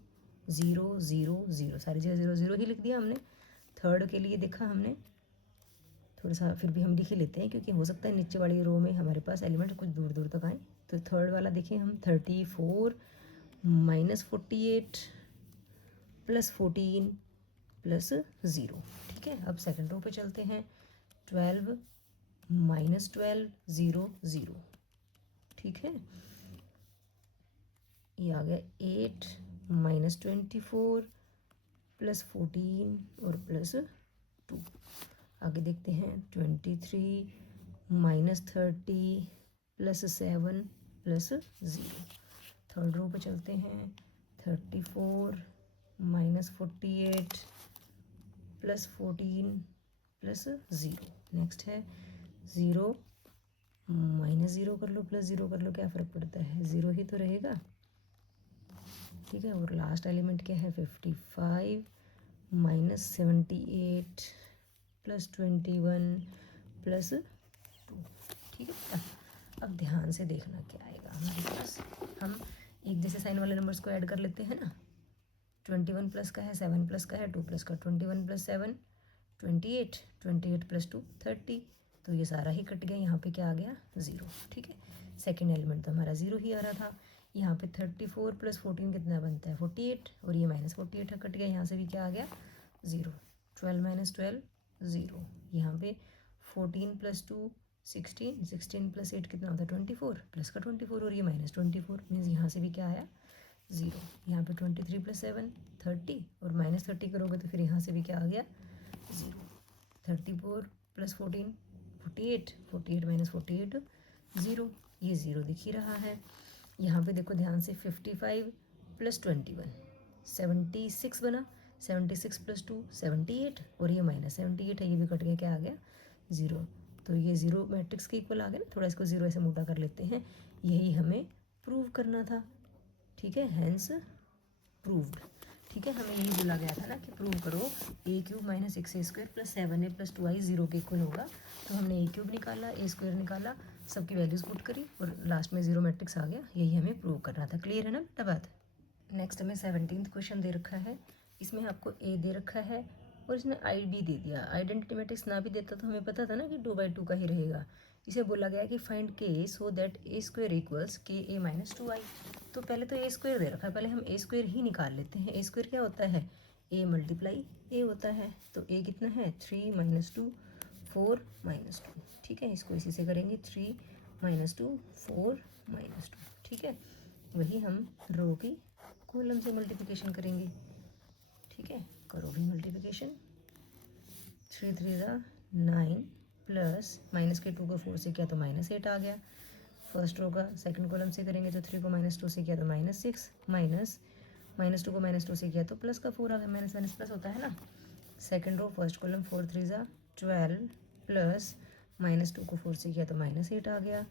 0 0 0, सारी जगह 0 0 ही लिख दिया हमने। थर्ड के लिए देखा हमने, थोड़ा सा फिर भी हम लिख ही लेते हैं, क्योंकि हो सकता है नीचे वाली रो में हमारे पास एलिमेंट कुछ दूर दूर तक आए। तो थर्ड वाला देखिए हम, 34 माइनस 48 प्लस 14 प्लस 0, ठीक है। अब सेकंड रो पे चलते हैं, 12 माइनस 12 0 0, ठीक है। ये आ गया 8 माइनस 24 प्लस 14 और प्लस 2। आगे देखते हैं 23 minus 30 plus 7 plus 0। Third row पे चलते हैं, 34 माइनस 48 प्लस 14 प्लस 0। नेक्स्ट है 0 माइनस 0 कर लो, प्लस 0 कर लो, क्या फ़र्क पड़ता है, 0 ही तो रहेगा, ठीक है। और लास्ट एलिमेंट क्या है, 55 माइनस 78 प्लस 21 प्लस 2, ठीक है। अब ध्यान से देखना क्या आएगा हमारे पास। हम एक जैसे साइन वाले नंबर्स को ऐड कर लेते हैं ना। 21 प्लस का है, 7 प्लस का है, 2 प्लस का, 21 प्लस 7 28, 28 प्लस 2 30। तो ये सारा ही कट गया, यहाँ पे क्या आ गया, 0, ठीक है। सेकेंड एलिमेंट तो हमारा 0 ही आ रहा था। यहाँ पे 34 प्लस 14 कितना बनता है, 48, और ये माइनस 48 है, कट गया। यहाँ से भी क्या आ गया, 0। 12 माइनस 12 0। यहाँ पे 14 प्लस 2 16, 16 प्लस 8 कितना होता है, 24, प्लस का 24 और ये माइनस 24, मीन्स यहाँ से भी क्या आया, 0। यहाँ पे 23 प्लस 7 30 और माइनस 30 करोगे तो फिर यहाँ से भी क्या आ गया, 0। 34 प्लस 14 48, 48 माइनस 48 0, ये 0 दिख ही रहा है। यहाँ पे देखो ध्यान से, 55 प्लस 21 76 बना, 76 प्लस 2 78 और ये माइनस 78 है, ये भी कट गया, क्या आ गया, 0। तो ये 0 मैट्रिक्स के इक्वल आ गया ना। थोड़ा इसको 0 ऐसे मोटा कर लेते हैं, यही हमें प्रूव करना था, ठीक है। हैंस प्रूव्ड, ठीक है। हमें यही बोला गया था ना कि प्रूव करो a³ minus 6a² plus 7a plus 2i 0 के इक्वल होगा। तो हमने a³ निकाला, a² निकाला, सबकी वैल्यूज़ पुट करी और लास्ट में 0 मैट्रिक्स आ गया। यही हमें प्रूव करना था। क्लियर है ना बेटा बात। नेक्स्ट हमें 17th क्वेश्चन दे रखा है। इसमें आपको a दे रखा है और इसने i भी दे दिया। आइडेंटिटी मैट्रिक्स ना भी देता तो हमें पता था ना कि 2/2 का ही रहेगा। इसे बोला गया कि find k so that a² equals ka minus 2i। तो पहले तो a² दे रखा है, पहले हम a² ही निकाल लेते हैं। a² क्या होता है, a मल्टीप्लाई a होता है। तो a कितना है, 3 माइनस 2 4 माइनस 2, ठीक है। इसको इसी से करेंगे, 3 माइनस 2 4 माइनस 2, ठीक है। वही हम रो की कॉलम से मल्टीप्लिकेशन करेंगे, ठीक है। करो भी मल्टीप्लिकेशन, 3 3 ज़ा 9 प्लस माइनस के 2 को 4 से किया तो माइनस 8 आ गया। फर्स्ट रो का सेकंड कॉलम से करेंगे तो 3 को माइनस 2 से किया तो माइनस 6, माइनस 2 को माइनस 2 से किया तो प्लस का 4 आ गया। माइनस माइनस प्लस होता है ना। सेकंड रो फर्स्ट कॉलम 4 3 ज़ा 12 प्लस माइनस 2 को 4 से किया तो माइनस 8 आ गया।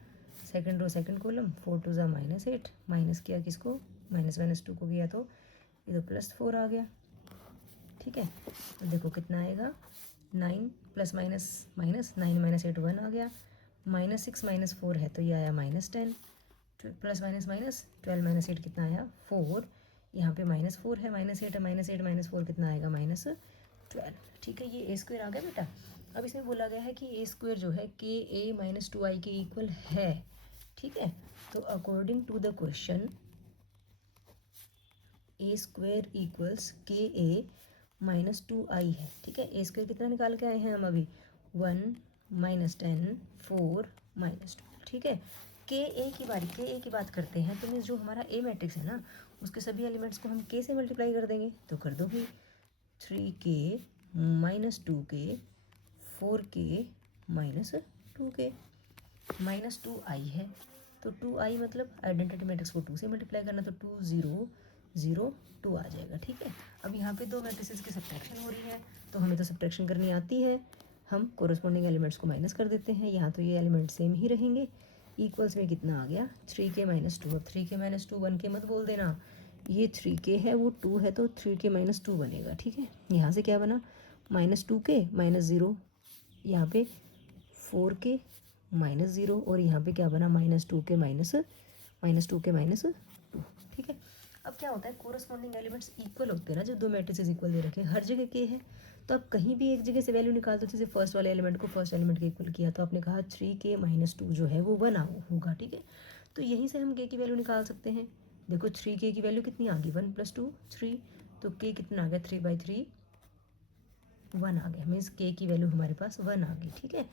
सेकंड रो सेकंड कॉलम 4 2 ज़ा माइनस 8, माइनस किया किसको, माइनस 2 को किया तो ये तो +4 आ गया, ठीक है। तो देखो कितना आएगा, 9 प्लस माइनस माइनस 9 माइनस 8 1 आ गया, -6 -4 है तो ये आया -10, प्लस माइनस माइनस 12 माइनस 8 कितना आया 4, यहाँ पे -4 है, -8 है, -8 -4 कितना आएगा -12, ठीक है। ये a² आ गया बेटा। अब इसमें बोला गया है कि a² जो है ka - 2i के इक्वल है, ठीक है। तो according to the question a² equals ka - 2i है, ठीक है। a² कितना निकाल के आए हैं हम अभी, 1 -10 4 -12, ठीक है। के की बात करते हैं तो मीन्स जो हमारा ए मैट्रिक्स है ना, उसके सभी एलिमेंट्स को हम के से मल्टीप्लाई कर देंगे, तो कर दो भाई 3k - 2k 4k - 2k -2i है, तो 2i मतलब आइडेंटिटी मैट्रिक्स को 2 से मल्टीप्लाई करना, तो 2 0 0 2 आ जाएगा, ठीक है। अब यहाँ पे दो मैट्रिसेस की सब्ट्रैक्शन हो रही है, तो हमें तो सब्ट्रैक्शन करनी आती है, हम कोरस्पॉन्डिंग एलिमेंट्स को माइनस कर देते हैं। यहाँ तो ये एलिमेंट सेम ही रहेंगे। इक्वल्स में कितना आ गया 3k - 2, अब 3k - 2 1k मत बोल देना, ये 3k है वो 2 है तो 3k - 2 बनेगा, ठीक है। यहाँ से क्या बना -2k -0, यहाँ पे 4k -0 और यहाँ पे क्या बना -2k -2, ठीक है। अब क्या होता है, कोरस्पॉन्डिंग एलिमेंट्स इक्वल होते हैं ना, जब दो मैट्रिसेस इक्वल दे रखे हैं, हर जगह के है, तो आप कहीं भी एक जगह से वैल्यू निकाल दो। जैसे फर्स्ट वाले एलिमेंट को फर्स्ट एलिमेंट के इक्वल किया तो आपने कहा 3k - 2 जो है वो 1 होगा, ठीक है। तो यहीं से हम k की वैल्यू निकाल सकते हैं। देखो 3k की वैल्यू कितनी आ गई 1 + 2 3, तो k कितना आ गया 3/3 1 आ गया, मीन्स k की वैल्यू हमारे पास 1 आ गई, ठीक है।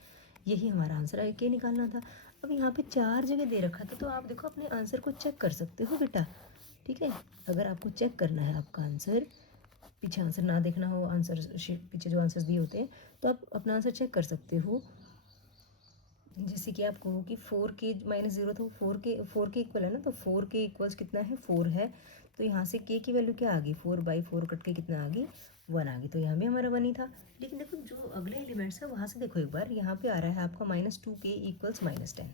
यही हमारा आंसर है, k निकालना था। अब यहाँ पे 4 जगह दे रखा था, तो आप देखो अपने आंसर को चेक कर सकते हो बेटा, ठीक है। अगर आपको चेक करना है आपका आंसर, पीछे आंसर ना देखना हो, आंसर शीट पीछे जो आंसर्स दिए होते हैं, तो आप अपना आंसर चेक कर सकते हो। जैसे कि आप कहो कि 4k - 0 तो 4k इक्वल है ना, तो 4k इक्वल्स कितना है 4 है, तो यहाँ से k की वैल्यू क्या आ गई 4/4 कट के कितना आ गई 1 आ गई, तो यहाँ भी हमारा 1 ही था। लेकिन देखो जो अगले एलिमेंट्स है वहाँ से देखो एक बार, यहाँ पे आ रहा है आपका -2k इक्वल्स -10,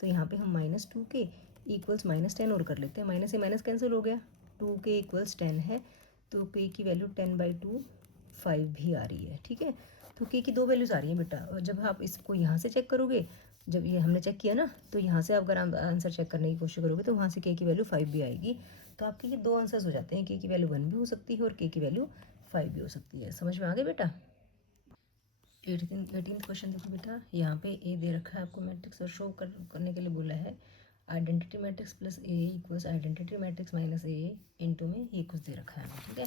तो यहाँ पे हम -2k इक्वल्स -10 और कर लेते हैं, माइनस से माइनस कैंसिल हो गया, 2k इक्वल्स 10 है, तो k की वैल्यू 10/2 5 भी आ रही है, ठीक है। तो k की दो वैल्यूज़ आ रही हैं बेटा, और जब आप इसको यहाँ से चेक करोगे, जब ये हमने चेक किया ना, तो यहाँ से आप अगर आंसर चेक करने की कोशिश करोगे तो वहाँ से k की वैल्यू 5 भी आएगी, तो आपके ये दो आंसर्स हो जाते हैं, k की वैल्यू 1 भी हो सकती है और k की वैल्यू 5 भी हो सकती है। समझ में आ गया बेटा। 18th क्वेश्चन देखो बेटा, यहाँ पे ए दे रखा है आपको मैट्रिक्स और शो करने के लिए बोला है आइडेंटिटी मैट्रिक्स प्लस ए इक्वल्स आइडेंटिटी मैट्रिक्स माइनस ए इनटू में ये कुछ दे रखा है, ठीक है।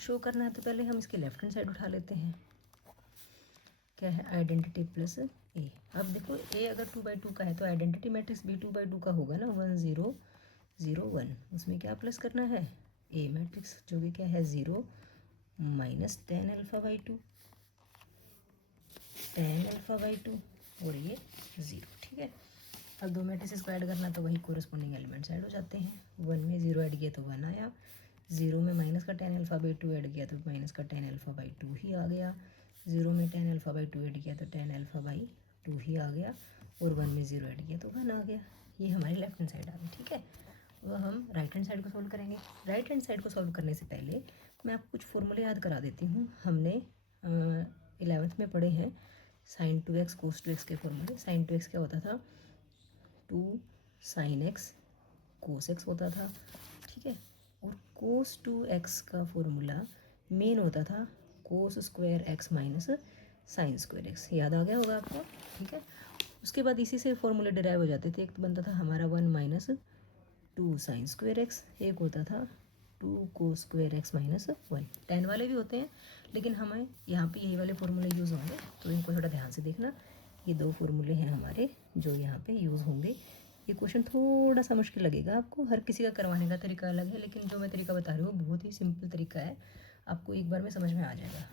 शो करना है तो पहले हम इसकी लेफ्ट हैंड साइड उठा लेते हैं, क्या है आइडेंटिटी प्लस ए। अब देखो ए अगर 2/2 का है तो आइडेंटिटी मैट्रिक्स भी 2/2 का होगा ना, 1 0 0 1, उसमें क्या प्लस करना है ए मैट्रिक्स जो भी क्या है 0 -10 α/2 10 α/2 और ये 0, ठीक है। अब दो मैट्रिसेस को ऐड करना तो वही कोरस्पॉन्डिंग एलिमेंट्स ऐड हो जाते हैं, 1 में 0 ऐड किया तो 1 आया, 0 में माइनस का 10 α/2 ऐड किया तो माइनस का 10 α/2 ही आ गया, 0 में 10 α/2 ऐड किया तो 10 α/2 ही आ गया, और 1 में 0 ऐड किया तो 1 आ गया। ये हमारी लेफ्ट हैंड साइड आ गई, ठीक है। वो हम राइट हैंड साइड को सॉल्व करेंगे। राइट हैंड साइड को सॉल्व करने से पहले मैं आपको कुछ फॉर्मूले याद करा देती हूँ। हमने 11th में पढ़े हैं sin 2x cos 2x के फॉर्मूले। sin 2x क्या होता था 2 sin x cos x होता था, ठीक है। और cos 2x का फॉर्मूला मेन होता था cos square x minus sine square x, याद आ गया होगा आपको, ठीक है। उसके बाद इसी से फॉर्मूले डिराइव हो जाते थे, एक तो बनता था हमारा 1 - 2 साइन स्क्वायर x, एक होता था 2 cos स्क्वायर x माइनस 1। 10 वाले भी होते हैं, लेकिन हमें यहाँ पे यही वाले फॉर्मूले यूज़ होंगे, तो इनको थोड़ा ध्यान से देखना। ये दो फॉर्मूले हैं हमारे जो यहाँ पे यूज़ होंगे। ये क्वेश्चन थोड़ा सा मुश्किल लगेगा आपको, हर किसी का करवाने का तरीका अलग है, लेकिन जो मैं तरीका बता रही हूँ बहुत ही सिंपल तरीका है, आपको एक बार में समझ में आ जाएगा।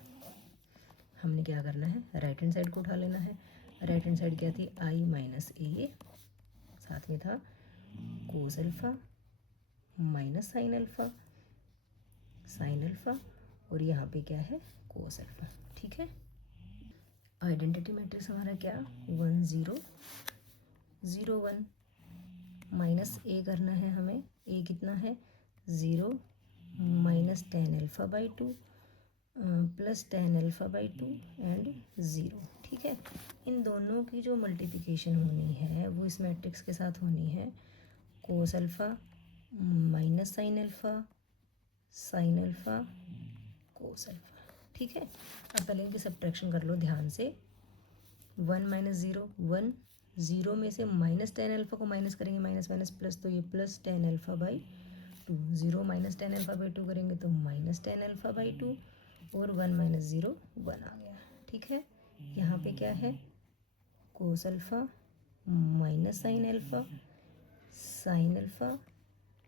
हमने क्या करना है, राइट हैंड साइड को उठा लेना है। राइट हैंड साइड क्या थी i माइनस ए, साथ में था cos alpha minus sine alpha और यहाँ पे क्या है कोस अल्फ़ा, ठीक है। आइडेंटिटी मैट्रिक्स हमारा क्या 1 0 0 1 माइनस ए करना है हमें, ए कितना है 0 minus tan alpha by two plus tan alpha by to and zero. ठीक है, इन दोनों की जो मल्टीप्लिकेशन होनी है वो इस मैट्रिक्स के साथ होनी है cos alpha minus sine alpha cos alpha. ठीक है, अब पहले इनकी सब्ट्रैक्शन कर लो ध्यान से। One minus zero one, zero में से माइनस टेन अल्फ़ा को माइनस करेंगे, माइनस माइनस प्लस, तो ये plus tan alpha by to. Zero minus tan alpha by to करेंगे तो minus tan alpha by two, और वन माइनस ज़ीरो वन आ गया। ठीक है, यहाँ पे क्या है cos alpha minus sine alpha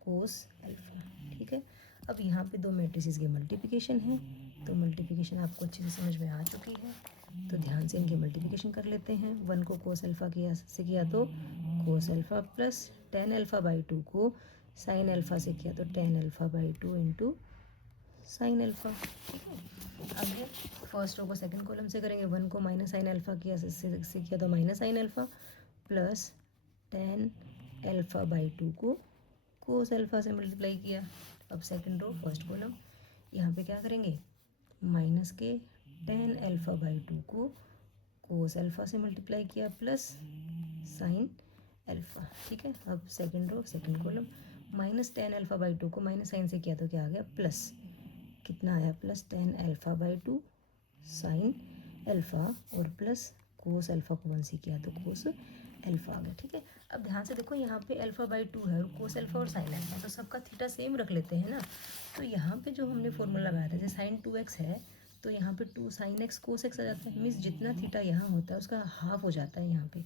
cos alpha. ठीक है, अब यहाँ पे दो मैट्रिसेस की मल्टीप्लिकेशन है, तो मल्टीप्लिकेशन आपको अच्छे से समझ में आ चुकी है, तो ध्यान से इनकी मल्टीप्लिकेशन कर लेते हैं। वन को कोस अल्फ़ा किया तो कोस alpha plus tan alpha by two को साइन अल्फ़ा से किया तो ten alpha by two into sine alpha. ठीक है, अब फर्स्ट रो को सेकंड कॉलम से करेंगे। वन को माइनस साइन अल्फ़ा किया से किया तो minus sine alpha plus tan alpha by two को कोस अल्फ़ा से मल्टीप्लाई किया। अब सेकंड रो फर्स्ट कॉलम, यहाँ पे क्या करेंगे माइनस के टेन अल्फ़ा बाई टू को कोस अल्फ़ा से मल्टीप्लाई किया प्लस साइन अल्फ़ा। ठीक है, अब second row second column, minus tan alpha by two को माइनस साइन से किया तो क्या आ गया प्लस, कितना आया plus tan alpha by two sine alpha, और प्लस कोस अल्फ़ा को वन से किया तो कोस अल्फ़ा आ गया। ठीक है, अब ध्यान से देखो यहाँ पे अल्फ़ा बाई टू है और कोस अल्फ़ा और साइन अल्फ़ा, तो सबका थीटा सेम रख लेते हैं ना। तो यहाँ पे जो हमने फॉर्मूला लगाया था जैसे साइन टू एक्स है तो यहाँ पे two sine x cos X आ जाता है, मीन्स जितना थीटा यहाँ होता है उसका हाफ हो जाता है यहाँ पे।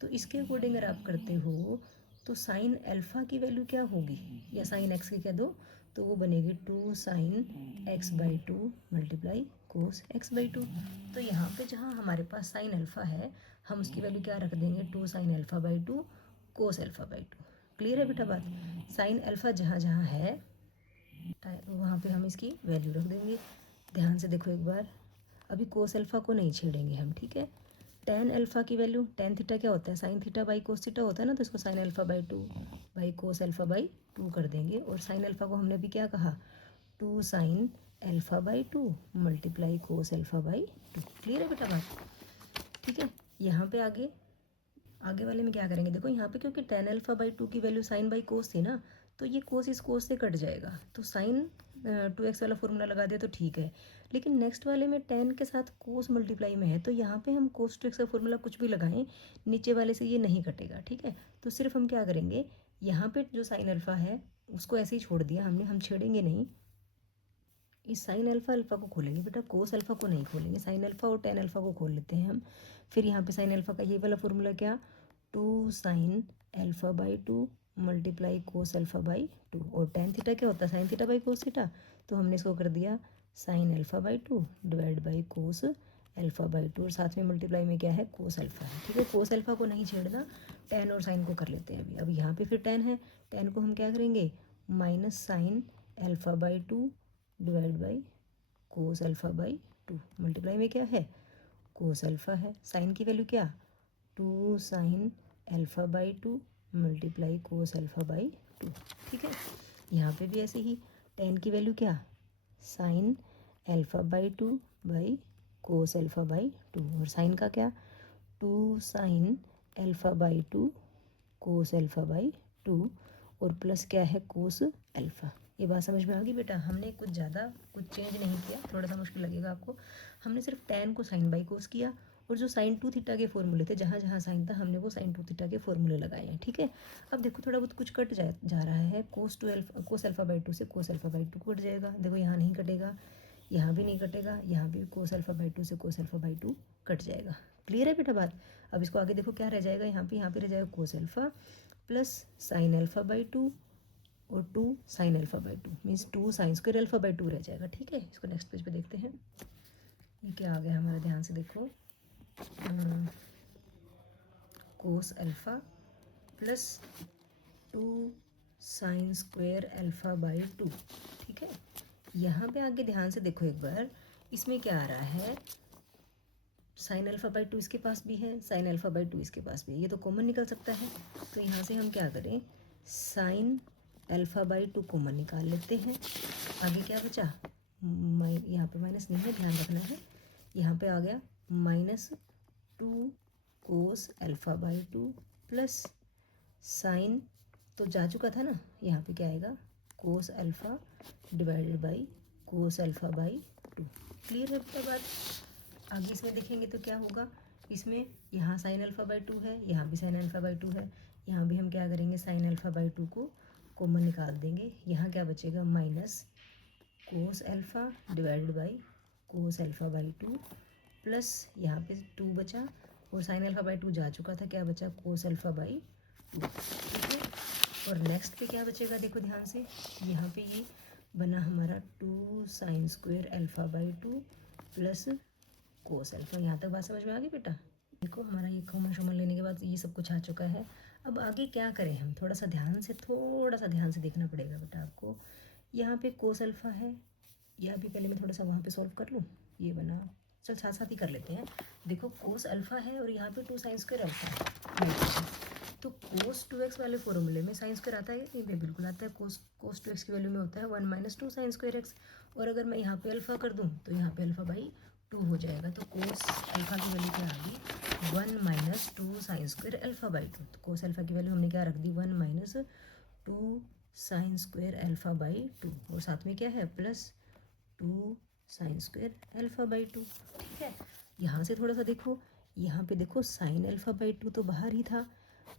तो इसके अकॉर्डिंग अगर आप करते हो तो साइन अल्फ़ा की वैल्यू क्या होगी, या साइन एक्स की कह दो, तो वो बनेगी two sine x by two multiply cos x by two. तो यहाँ पे जहाँ हमारे पास साइन अल्फ़ा है हम उसकी वैल्यू क्या रख देंगे two sine alpha by two cos alpha by two. Clear है बेटा बात, साइन अल्फ़ा जहाँ जहाँ है वहाँ पे हम इसकी वैल्यू रख देंगे। ध्यान से देखो एक बार, अभी कोस अल्फ़ा को नहीं छेड़ेंगे हम। ठीक है, टेन अल्फ़ा की वैल्यू, टेन थीटा क्या होता है sine theta by cos theta होता है ना, तो इसको sign alpha by two by cos alpha by to कर देंगे। और साइन अल्फ़ा को हमने अभी क्या कहा two sine alpha by two multiply cos alpha by two. Clear है बेटा बात। ठीक है, यहाँ पे आगे वाले में क्या करेंगे, देखो यहाँ पे क्योंकि टेन अल्फ़ा बाई टू की वैल्यू साइन बाई कोस थी ना, तो ये कोस इस कोस से कट जाएगा, तो साइन टू एक्स वाला फॉर्मूला लगा दिया तो ठीक है। लेकिन नेक्स्ट वाले में टेन के साथ कोस मल्टीप्लाई में है, तो यहाँ पे हम कोस टू एक्स का फॉर्मूला कुछ भी लगाएं नीचे वाले से ये नहीं कटेगा। ठीक है, तो सिर्फ हम क्या करेंगे, यहाँ पे जो साइन अल्फ़ा है उसको ऐसे ही छोड़ दिया हमने, हम छेड़ेंगे नहीं। इस साइन अल्फ़ा को खोलेंगे बेटा, कोस अल्फ़ा को नहीं खोलेंगे। साइन अल्फ़ा और टेन अल्फ़ा को खोल लेते हैं हम। फिर यहाँ पे साइन अल्फ़ा का ये वाला फॉर्मूला क्या, two sine alpha by two multiply cos alpha by two, और टेन थीटा क्या होता है sine theta by cos theta, तो हमने इसको कर दिया sine alpha by two divide by cos alpha by two, और साथ में मल्टीप्लाई में क्या है कोस अल्फ़ा है। ठीक है, कोस अल्फ़ा को नहीं छेड़ना, टेन और साइन को कर लेते हैं अभी। अब यहाँ पे फिर टेन है, टेन को हम क्या करेंगे minus sine alpha by two divide by cos alpha by two, multiply में क्या है कोस अल्फ़ा है, साइन की वैल्यू क्या two sine alpha by two multiply cos alpha by two. ठीक है, यहाँ पे भी ऐसे ही टेन की वैल्यू क्या sine alpha by two by cos alpha by two, और साइन का क्या two sine alpha by two cos alpha by two, और प्लस क्या है कोस अल्फ़ा। ये बात समझ में आ गई बेटा, हमने कुछ चेंज नहीं किया, थोड़ा सा मुश्किल लगेगा आपको। हमने सिर्फ टेन को साइन बाई कोस किया, और जो साइन टू थीटा के फॉर्मूले थे जहाँ जहाँ साइन था हमने वो साइन टू थीटा के फॉर्मूले लगाए हैं। ठीक है, अब देखो थोड़ा बहुत कुछ कट जा रहा है, कोस अल्फ़ा बाई टू से कोस अल्फ़ा बाई टू कट जाएगा। देखो यहाँ नहीं कटेगा, यहाँ भी नहीं कटेगा, यहाँ भी कोस अल्फ़ा बाई टू से कोस अल्फ़ा बाई टू कट जाएगा। क्लियर है बेटा बात। अब इसको आगे देखो क्या रह जाएगा, यहाँ पे रह जाएगा cos alpha plus sine alpha by two और two sine alpha by two, means two sine square alpha by two रह जाएगा। ठीक है, इसको नेक्स्ट पेज पे देखते हैं ये क्या आ गया हमारा, ध्यान से देखो कोस alpha plus two sine square alpha by two. ठीक है, यहाँ पे आगे ध्यान से देखो एक बार, इसमें क्या आ रहा है साइन अल्फ़ा बाई टू इसके पास भी है, साइन अल्फ़ा बाई टू इसके पास भी है, ये तो कॉमन निकल सकता है। तो यहाँ से हम क्या करें sign alpha by two common निकाल लेते हैं, आगे क्या बचा, यहाँ पे माइनस नहीं है, ध्यान रखना है। यहाँ पे आ गया -2 कोस अल्फ़ा बाई 2 प्लस साइन तो जा चुका था ना, यहाँ पे क्या आएगा cos alpha divided by cos alpha by 2। Clear है बेटा बात। आगे इसमें देखेंगे तो क्या होगा, इसमें यहाँ साइन अल्फ़ा बाई 2 है, यहाँ भी साइन अल्फ़ा बाई 2 है, यहाँ भी हम क्या करेंगे साइन अल्फ़ा बाई 2 को कॉमन निकाल देंगे। यहाँ क्या बचेगा minus cos alpha divided by cos alpha by 2 plus यहाँ पे 2 बचा और साइन अल्फ़ा बाई 2 जा चुका था, क्या बचा कोस अल्फ़ा बाई 2। ठीक है, और नेक्स्ट पे क्या बचेगा देखो ध्यान से, यहाँ पे ये बना हमारा 2 sign square alpha by 2 plus cos alpha. यहाँ तक बात समझ में आ गई बेटा। देखो हमारा ये कॉमन शॉमन लेने के बाद ये सब कुछ आ चुका है। अब आगे क्या करें हम, थोड़ा सा ध्यान से देखना पड़ेगा बेटा आपको। यहाँ पे कोस अल्फ़ा है, यह भी पहले मैं थोड़ा सा वहाँ पे सॉल्व कर लूँ, ये बना, चल साथ साथ ही कर लेते हैं। देखो कोस अल्फ़ा है और यहाँ पे 2 साइन स्क्वायर अल्फ़ा है, तो कोस 2x वाले फॉर्मूले में साइन स्क्वायर आता है नहीं पे, बिल्कुल आता है। कोस 2x की वैल्यू में होता है 1 - 2 साइन स्क्वायर x, और अगर मैं यहाँ पे अल्फ़ा कर दूँ तो यहाँ पे अल्फ़ा बाई 2 हो जाएगा। तो कोस अल्फ़ा की वैल्यू क्या आ गई 1 - 2 साइन स्क्वायर अल्फ़ा बाई 2। तो कोस अल्फ़ा की वैल्यू हमने क्या रख दी 1 - 2 साइन स्क्वायर अल्फ़ा बाई 2, और साथ में क्या है plus 2 sign square alpha by 2। ठीक है, यहाँ से थोड़ा सा देखो, यहाँ पे देखो साइन अल्फ़ा बाई 2 तो बाहर ही था,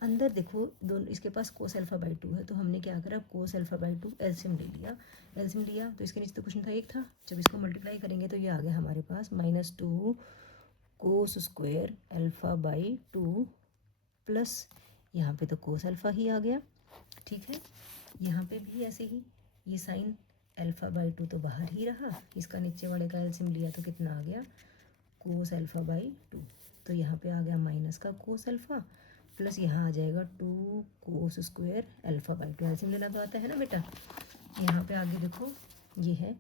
अंदर देखो दोनों इसके पास कोस अल्फ़ा बाई 2 है, तो हमने क्या करा कोस अल्फ़ा बाई 2 एलसीएम ले लिया। एलसीएम लिया तो इसके नीचे तो कुछ नहीं था, एक था, जब इसको मल्टीप्लाई करेंगे तो ये आ गया हमारे पास -2 cos square alpha by 2 plus यहाँ पे तो कोस अल्फ़ा ही आ गया। ठीक है, यहाँ पे भी ऐसे ही, ये साइन अल्फ़ा बाई 2 तो बाहर ही रहा, इसका नीचे वाले का एलसीएम लिया तो कितना आ गया कोस अल्फ़ा बाई 2। तो यहाँ पे आ गया माइनस का कोस अल्फ़ा प्लस यहाँ आ जाएगा 2 cos square alpha by 2। LCM लेना तो आता है ना बेटा। यहाँ पे आगे देखो ये है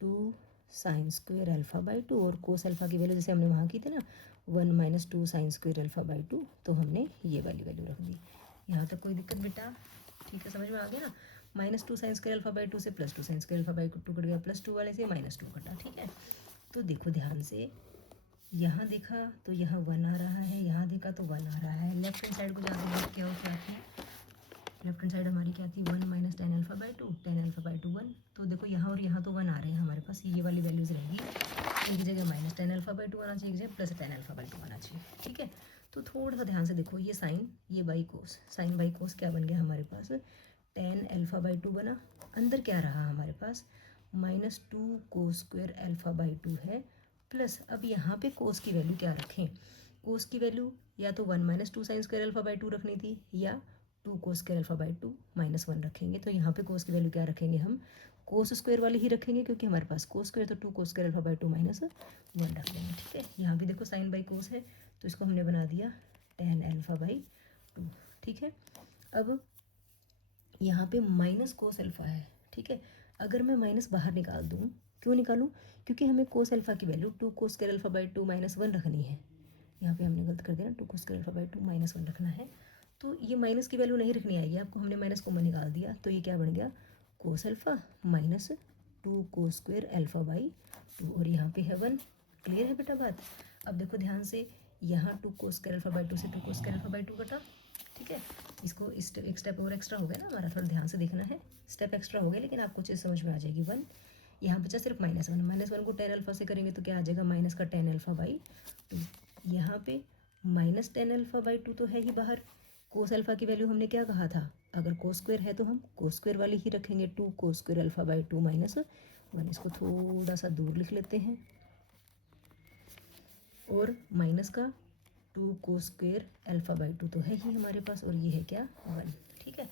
2 साइन स्क्वायर अल्फ़ा बाई 2, और कोस अल्फ़ा की वैल्यू जैसे हमने वहाँ की थी ना 1 - 2 साइन स्क्वायर अल्फ़ा बाई 2, तो हमने ये वाली वैल्यू रख दी। यहाँ तक कोई दिक्कत बेटा, ठीक है, समझ में आ गया ना। -2 साइन स्क्वायर अल्फ़ा बाई 2 से +2 sign square alpha by 2 cut गया, +2 वाले से -2 कटा। ठीक है, तो देखो ध्यान से, यहाँ देखा तो यहाँ 1 आ रहा है, यहाँ देखा तो 1 आ रहा है। लेफ्ट हैंड साइड को जाके देख क्या हो क्या थी, लेफ्ट हैंड साइड हमारी क्या थी 1 - tan alpha by 2, tan alpha by 2 1। तो देखो यहाँ और यहाँ तो 1 आ रहे हैं हमारे पास, ये वाली वैल्यूज़ रहेगी। एक जगह -tan अल्फ़ा बाई 2 आना चाहिए, एक जगह +tan अल्फ़ा बाई 2 आना चाहिए। ठीक है, तो थोड़ा सा ध्यान से देखो, ये साइन ये by cos, sine by cos क्या बन गया हमारे पास tan अल्फ़ा बाई 2 बना। अंदर क्या रहा हमारे पास -2 कोस स्क्वायर अल्फ़ा बाई 2 है, प्लस अब यहाँ पे कोस की वैल्यू क्या रखें, कोस की वैल्यू या तो 1 - 2 साइन स्क्वायर अल्फ़ा बाई 2 रखनी थी, या 2 कोस स्क्वायर अल्फ़ा बाई 2 -1 रखेंगे। तो यहाँ पे कोस की वैल्यू क्या रखेंगे हम, कोस स्क्वायर वाली ही रखेंगे, क्योंकि हमारे पास कोस स्क्वायर तो 2 कोस स्क्वायर अल्फ़ा बाई 2 -1 रख देंगे। ठीक है, यहाँ भी देखो साइन बाई कोस है, तो इसको हमने बना दिया tan अल्फ़ा बाई 2। ठीक है, अब यहाँ पे माइनस कोस अल्फ़ा है। ठीक है, अगर मैं माइनस बाहर निकाल दूँ, क्यों निकालूँ, क्योंकि हमें कोस अल्फ़ा की value 2 cos square alpha by 2 -1 रखनी है। यहाँ पे हमने गलत कर दिया ना, 2 कोस स्क्वायर अल्फ़ा बाई 2 -1 रखना है, तो ये माइनस की वैल्यू नहीं रखनी आएगी आपको, हमने माइनस कॉमन निकाल दिया, तो ये क्या बन गया cos alpha -2 cos square alpha by 2, और यहाँ पे है 1। क्लियर है बेटा बात। अब देखो ध्यान से, यहाँ 2 कोस स्क्वायर अल्फ़ा बाई 2 से 2 कोस स्क्वायर अल्फ़ा बाई 2 कटा। ठीक है, इसको एक स्टेप और एक्स्ट्रा हो गया ना हमारा, थोड़ा ध्यान से देखना है, स्टेप एक्स्ट्रा हो गया, लेकिन आपको चीज़ समझ में आ जाएगी। 1 यहाँ बचा सिर्फ -1 को tan अल्फ़ा से करेंगे तो क्या आ जाएगा माइनस का tan अल्फ़ा बाई 2। यहाँ पे -tan अल्फ़ा बाई 2 तो है ही बाहर। कोस अल्फ़ा की वैल्यू हमने क्या कहा था, अगर कोस स्क्वायर है तो हम कोस स्क्वायर वाली ही रखेंगे, 2 कोस स्क्वायर अल्फ़ा बाई 2 -1। इसको थोड़ा सा दूर लिख लेते हैं, और माइनस का 2 कोस स्क्वायर अल्फ़ा बाई 2 तो है ही हमारे पास, और ये है क्या 1। ठीक है,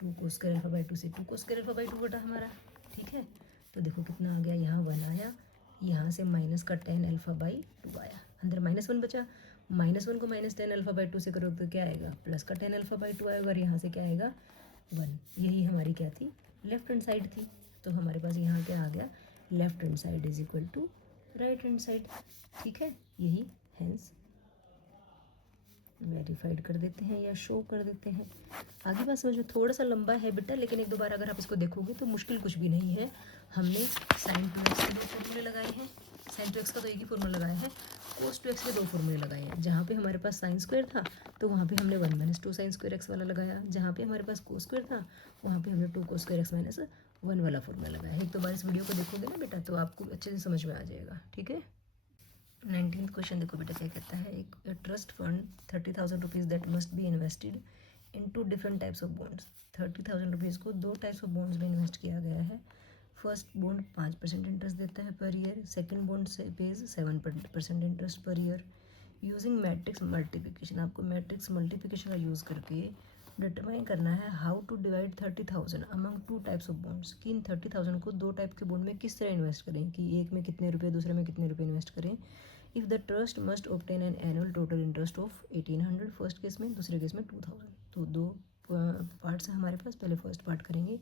2 कोस स्क्वायर अल्फ़ा बाई 2 से 2 कोस स्क्वायर अल्फ़ा बाई 2 बटा हमारा। ठीक है, तो देखो कितना आ गया, यहाँ 1 आया, यहाँ से माइनस का tan अल्फ़ा बाई 2 आया, अंदर -1 बचा, -1 को tan अल्फ़ा बाई 2 से करो तो क्या आएगा प्लस का tan अल्फ़ा बाई 2 आएगा, और यहाँ से क्या आएगा 1। यही हमारी क्या थी लेफ्ट हैंड साइड थी, तो हमारे पास यहाँ क्या आ गया left hand side is equal to right hand side. ठीक है, यही हेंस वेरीफाइड कर देते हैं या शो कर देते हैं। आगे बात समझो, थोड़ा सा लंबा है बेटा, लेकिन एक दो बार अगर आप इसको देखोगे तो मुश्किल कुछ भी नहीं है, हमने साइन 2x के 2 फॉर्मूले लगाए हैं, साइन 2x का तो एक ही फॉर्मूला लगाया है, कोस 2x के 2 फॉर्मूले लगाए हैं। जहाँ पे हमारे पास साइन स्क्वायर था तो वहाँ पे हमने 1 - 2 साइन स्क्वायर x वाला लगाया, जहाँ पे हमारे पास कोस स्क्वायर था वहाँ पे हमने 2 कोस स्क्वायर x - 1 वाला फॉर्मूला लगाया है। एक तो बार इस वीडियो को देखोगे ना बेटा तो आपको अच्छे से समझ में आ जाएगा, ठीक है। 19th क्वेश्चन देखो बेटा क्या कहता है, एक trust fund 30,000 rupees that must be invested in 2 different types of bonds. 30,000 rupees को 2 टाइप्स ऑफ बॉन्ड्स में इन्वेस्ट किया गया है। फर्स्ट बॉन्ड 5% इंटरेस्ट देता है पर ईयर, सेकंड बॉन्ड से pays 7% interest per year. Using matrix multiplication, आपको matrix multiplication का यूज़ करके डिटरमाइन करना है how to divide 30,000 among 2 types of bonds, कि इन 30,000 को 2 टाइप के बॉन्ड में किस तरह इन्वेस्ट करें, कि एक में कितने रुपए दूसरे में कितने रुपए इन्वेस्ट करें। If the trust must obtain an annual total interest of 1800 first case में, दूसरे केस में 2000। तो 2 पार्ट्स हैं हमारे पास, पहले फर्स्ट पार्ट करेंगे।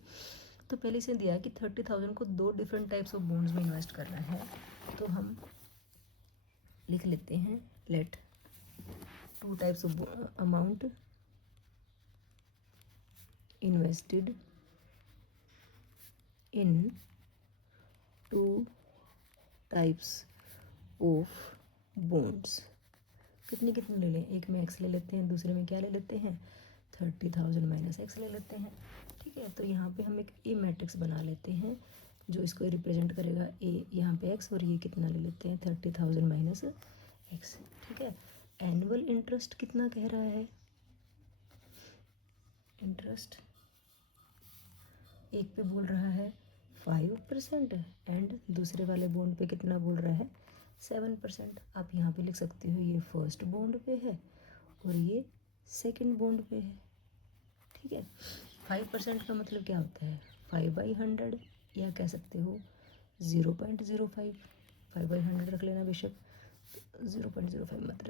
तो पहले इसे दिया कि 30,000 को 2 डिफरेंट टाइप्स ऑफ बॉन्ड्स में इन्वेस्ट करना है, तो हम लिख लेते हैं let 2 types of amount invested in 2 types of bonds. कितने कितने ले लें, एक में x ले लेते हैं, दूसरे में क्या ले लेते हैं 30,000 - x ले लेते हैं, ठीक है। तो यहाँ पे हम एक ए मैट्रिक्स बना लेते हैं जो इसको रिप्रेजेंट करेगा ए, यहाँ पे x और ये कितना ले लेते हैं 30,000 - x, ठीक है। एनुअल इंटरेस्ट कितना कह रहा है, इंटरेस्ट एक पे बोल रहा है 5% एंड दूसरे वाले बॉन्ड पे कितना बोल रहा है 7%। आप यहाँ पे लिख सकते हो ये फर्स्ट बॉन्ड पे है और ये सेकंड बॉन्ड पे है, ठीक है। 5% का मतलब क्या होता है 5/100, या कह सकते हो 0.05, 5/100 रख लेना बेशक, 0.05 मत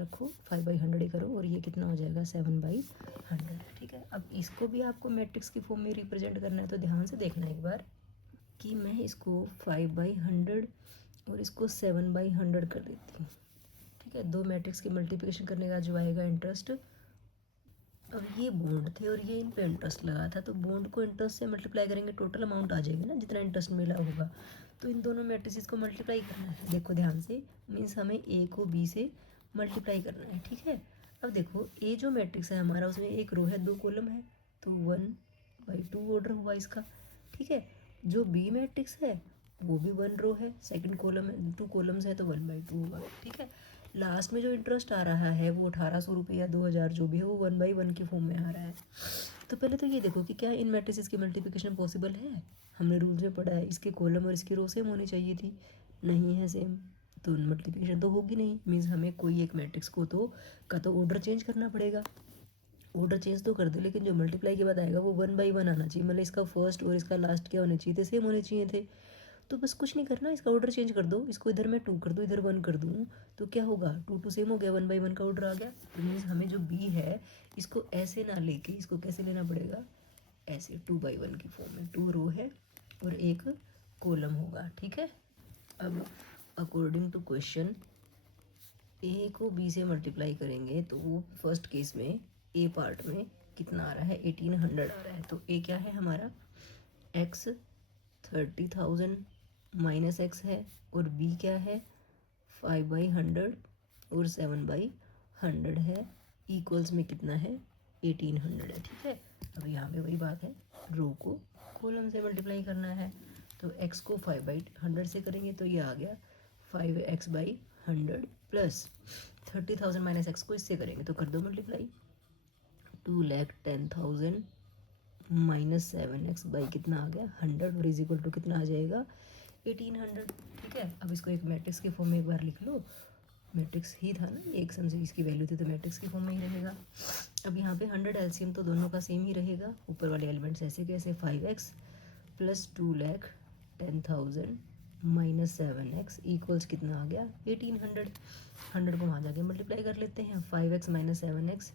रखो, 5/100 ही करो और ये कितना हो जाएगा 7/100, ठीक है। अब इसको भी आपको मैट्रिक्स की फॉर्म में रिप्रेजेंट करना है, तो ध्यान से देखना एक बार कि मैं इसको 5/100 और इसको 7/100 कर देती हूँ, ठीक है। 2 मैट्रिक्स की मल्टीप्लिकेशन करने का जो आएगा इंटरेस्ट, अब ये बॉन्ड थे और ये इन पे इंटरेस्ट लगा था, तो बॉन्ड को इंटरेस्ट से मल्टीप्लाई करेंगे, टोटल अमाउंट आ जाएगी ना जितना इंटरेस्ट मिला होगा। तो इन दोनों मैट्रिसेस को मल्टीप्लाई करना है, देखो ध्यान से, मीन्स हमें ए को बी से मल्टीप्लाई करना है, ठीक है। अब देखो ए जो मैट्रिक्स है हमारा उसमें एक रो है 2 कॉलम है, तो 1/2 ऑर्डर हुआ इसका, ठीक है। जो बी मैट्रिक्स है वो भी 1 रो है, सेकंड कॉलम है, 2 कॉलम्स है तो 1/2 होगा, ठीक है। लास्ट में जो इंटरेस्ट आ रहा है वो 1800 रुपये या 2000 जो भी है वो 1/1 की फॉर्म में आ रहा है। तो पहले तो ये देखो कि क्या इन मैट्रिसेस की मल्टीप्लिकेशन पॉसिबल है, हमने रूल्स में पढ़ा है इसके कॉलम और इसकी रो सेम होनी चाहिए थी, नहीं है सेम, तो मल्टीप्लिकेशन तो होगी नहीं, मीन्स हमें कोई एक मैट्रिक्स को तो का तो ऑर्डर चेंज करना पड़ेगा। ऑर्डर चेंज तो कर दे लेकिन जो मल्टीप्लाई के बाद आएगा वो 1/1 आना चाहिए, मतलब इसका फर्स्ट और इसका लास्ट क्या होने चाहिए थे, सेम होने चाहिए थे। तो बस कुछ नहीं करना, इसका ऑर्डर चेंज कर दो, इसको इधर मैं 2 कर दूँ इधर 1 कर दूँ, तो क्या होगा 2 सेम हो गया, 1/1 का ऑर्डर आ गया। तो मीन्स हमें जो बी है इसको ऐसे ना लेके इसको कैसे लेना पड़ेगा, ऐसे 2/1 की फॉर्म में, 2 रो है और 1 कॉलम होगा, ठीक है। अब अकॉर्डिंग टू क्वेश्चन ए को बी से मल्टीप्लाई करेंगे तो वो फर्स्ट केस में ए पार्ट में कितना आ रहा है 1800 आ रहा है, तो ए क्या है हमारा x 30,000 - x है और b क्या है 5/100 और 7/100 है, इक्वल्स में कितना है 1800 है, ठीक है। अब यहाँ पे वही बात है, रो को कॉलम से मल्टीप्लाई करना है, तो x को 5/100 से करेंगे तो ये आ गया 5x/100 प्लस 30,000 - x को इससे करेंगे तो कर दो मल्टीप्लाई, 2,10,000 - 7x बाई कितना आ गया 100 और इज इक्वल टू कितना आ जाएगा 1800, ठीक है। अब इसको एक मैट्रिक्स के फॉर्म में एक बार लिख लो, मैट्रिक्स ही था ना, एक सम से इसकी वैल्यू थी तो मैट्रिक्स के फॉर्म में ही रहेगा। अब यहाँ पे 100 एलसीएम तो दोनों का सेम ही रहेगा, ऊपर वाले एलिमेंट्स ऐसे कैसे 5x प्लस 2,10,000 - 7x इक्वल्स कितना आ गया 1800। 100 को वहाँ जाके मल्टीप्लाई कर लेते हैं, 5x - 7x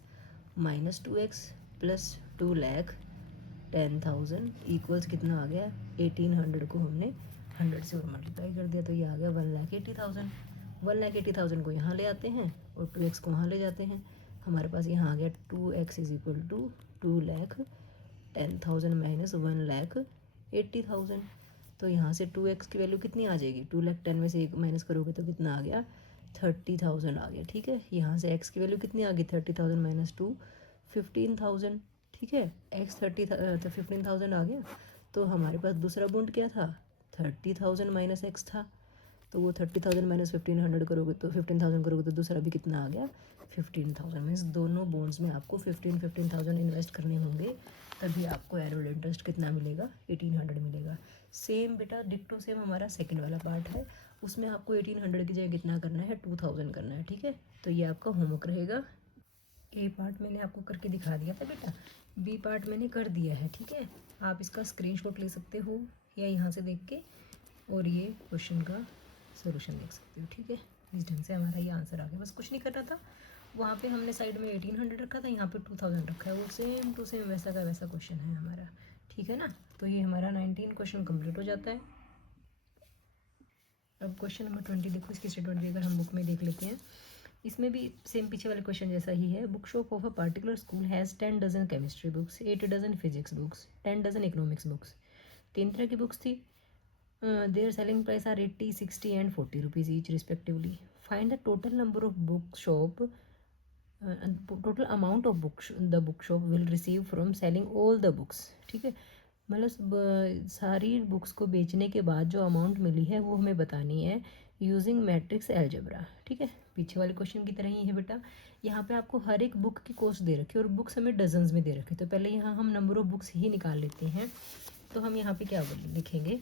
minus 2x plus 2,10,000 equals कितना आ गया 1800 को हमने 100 से और मल्टीप्लाई कर दिया तो ये आ गया 1,80,000। 1,80,000 को यहाँ ले आते हैं और 2x को वहाँ ले जाते हैं, हमारे पास यहाँ आ गया 2x इज इक्वल टू 2,10,000 - 1,80,000। तो यहाँ से 2x की वैल्यू कितनी आ जाएगी, 2,10,000 में से 1 माइनस करोगे तो कितना आ गया, 30,000 आ गया। ठीक है, यहाँ से x की वैल्यू कितनी आ गई, 30,000 माइनस 2 15,000। ठीक है, x 15,000 आ गया। तो हमारे पास दूसरा बॉन्ड क्या था, 30,000 माइनस x था, तो वो 30,000 माइनस 1500 करोगे तो 15,000 करोगे तो दूसरा भी कितना आ गया, 15,000। मीन्स दोनों बॉन्ड्स में आपको 15,000 इन्वेस्ट करने होंगे, तभी आपको एनुअल इंटरेस्ट कितना मिलेगा, 1800 मिलेगा। सेम बेटा डिक्टो सेम हमारा सेकंड वाला पार्ट है, उसमें आपको 1800 की जगह कितना करना है, 2000 करना है। ठीक है, तो ये आपका होमवर्क रहेगा। ए पार्ट मैंने आपको करके दिखा दिया था बेटा, बी पार्ट मैंने कर दिया है। ठीक है, आप इसका स्क्रीनशॉट ले सकते हो या यहाँ से देख के और ये क्वेश्चन का सोल्यूशन देख सकते हो। ठीक है, इस ढंग से हमारा ये आंसर आ गया। बस कुछ नहीं करना था, वहाँ पे हमने साइड में 1800 रखा था, यहाँ पे 2000 रखा है, वो सेम टू सेम वैसा का वैसा क्वेश्चन है हमारा। ठीक है ना, तो ये हमारा 19 क्वेश्चन कंप्लीट हो जाता है। अब क्वेश्चन नंबर 20 देखो, इसकी स्टेटमेंट भी अगर हम बुक में देख लेते हैं, इसमें भी सेम पीछे वाले क्वेश्चन जैसा ही है। Book shop of a particular school has 10 dozen chemistry books, 8 dozen physics books, 10 dozen economics books. 3 तरह की बुक्स थी। Their selling price are 80, 60 and 40 rupees each respectively. Find the total number of book shop, total amount of book the book shop will receive from selling all the books. ठीक है, मतलब सारी books को बेचने के बाद जो अमाउंट मिली है वो हमें बतानी है यूजिंग मैट्रिक्स एल्जेब्रा। ठीक है, पीछे वाले क्वेश्चन की तरह ही है बेटा, यहाँ पे आपको हर एक बुक की कॉस्ट दे रखी है और बुक्स हमें डजन्स में दे रखे, तो पहले यहाँ हम नंबर ऑफ बुक्स ही निकाल लेते हैं। तो हम यहाँ पे क्या लिखेंगे,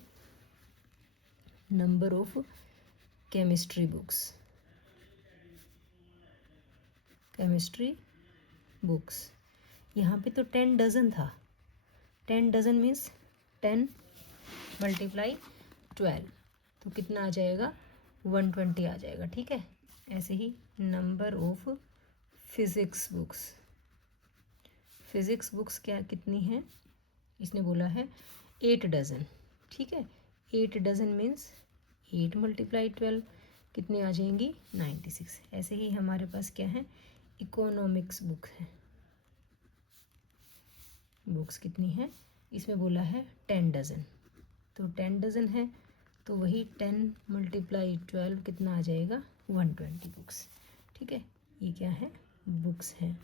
number of chemistry books, chemistry books. यहाँ पे तो 10 डजन था, 10 डजन मीन्स 10 मल्टीप्लाई 12, तो कितना आ जाएगा, 120 आ जाएगा। ठीक है, ऐसे ही number of physics books, physics books क्या कितनी है, इसने बोला है 8 डजन। ठीक है, 8 डजन मीन्स 8 मल्टीप्लाई 12, कितनी आ जाएंगी, 96। ऐसे ही हमारे पास क्या है, इकोनॉमिक्स बुक है, बुक्स कितनी है, इसमें बोला है 10 डजन, तो 10 डजन है तो वही 10 मल्टीप्लाई 12 कितना आ जाएगा, 120 बुक्स। ठीक है, ये क्या है, बुक्स हैं।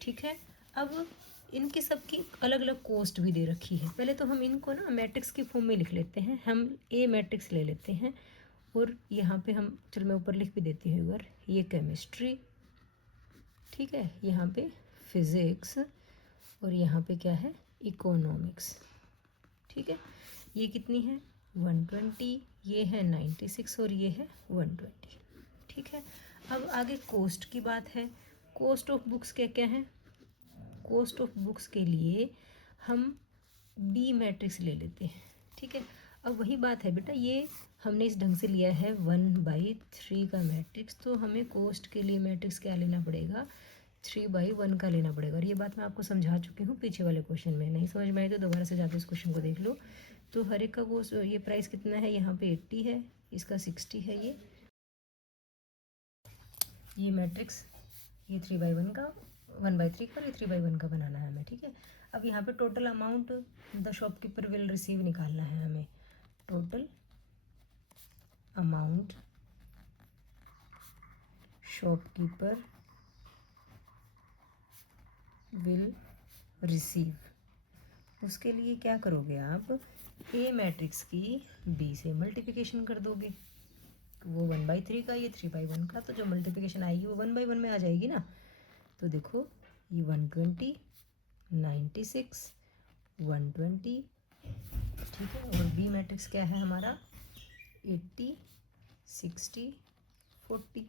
ठीक है, अब इनकी सबकी अलग अलग कॉस्ट भी दे रखी है। पहले तो हम इनको ना मैट्रिक्स की फॉर्म में लिख लेते हैं, हम ए मैट्रिक्स ले लेते हैं और यहाँ पे हम, चल मैं ऊपर लिख भी देती हूँ अगर, ये केमिस्ट्री, ठीक है, यहाँ पे फिज़िक्स और यहाँ पे क्या है, इकोनॉमिक्स। ठीक है, ये कितनी है, 120, ये है 96 और ये है 120। ठीक है, अब आगे कॉस्ट की बात है। कॉस्ट ऑफ बुक्स क्या क्या है, कॉस्ट ऑफ बुक्स के लिए हम बी मैट्रिक्स ले लेते हैं। ठीक है, अब वही बात है बेटा, ये हमने इस ढंग से लिया है 1/3 का मैट्रिक्स, तो हमें कॉस्ट के लिए मैट्रिक्स क्या लेना पड़ेगा, 3/1 का लेना पड़ेगा। और ये बात मैं आपको समझा चुकी हूँ पीछे वाले क्वेश्चन में, नहीं समझ में आई तो दोबारा से जाके इस क्वेश्चन को देख लो। तो हर एक का कॉस्ट, ये प्राइस कितना है, यहाँ पे 80 है, इसका 60 है, ये मैट्रिक्स, ये 3/1 का, 1/3 का, ये 3/1 का बनाना है हमें। ठीक है, अब यहाँ पे total amount the shopkeeper will receive निकालना है हमें, total amount shopkeeper will receive. उसके लिए क्या करोगे आप, ए मैट्रिक्स की बी से मल्टीप्लिकेशन कर दोगे, वो 1/3 का, ये 3/1 का, तो जो मल्टीप्लिकेशन आएगी वो 1/1 में आ जाएगी ना। तो देखो ये 120, 96, 120। ठीक है, और बी मैट्रिक्स क्या है हमारा, 80, 60, 40।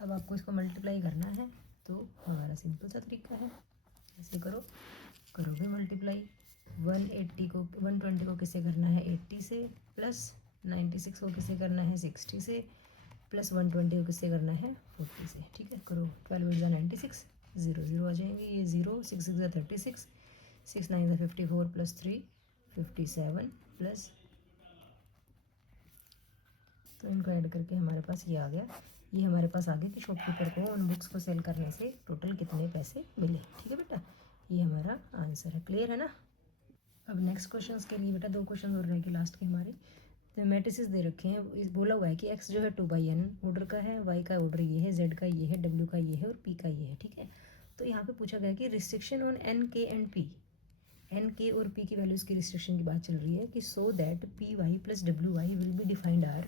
अब आपको इसको मल्टीप्लाई करना है तो हमारा सिंपल सा तरीका है, ऐसे करो, करोगे मल्टीप्लाई, 180 को 120 को किससे करना है, 80 से, प्लस 96 को किससे करना है, 60 से, प्लस 120 को किससे करना है, 40 से। ठीक है, करो, 12 8 96, 0 0 आ जाएंगे, ये 0, 6 6 36, 6 9 54, प्लस 3 57, प्लस, तो इनको ऐड करके हमारे पास ये आ गया। ये हमारे पास आ गया कि शॉपकीपर को उन बुक्स को सेल करने से टोटल कितने पैसे मिले। ठीक है बेटा, ये हमारा आंसर है, क्लियर है ना। अब नेक्स्ट क्वेश्चन के लिए बेटा 2 क्वेश्चन और रहेंगे लास्ट के हमारे। तो मैट्रिसेस दे रखे हैं, इस बोला हुआ है कि x जो है 2/n ऑर्डर का है, y का ऑर्डर ये है, z का ये है, w का ये है और p का ये है, ठीक है। तो यहाँ पे पूछा गया कि restriction on n k and p, n k और p की वैल्यूज़ की रिस्ट्रिक्शन की बात चल रही है कि so that p y plus डब्ल्यू y will be defined are.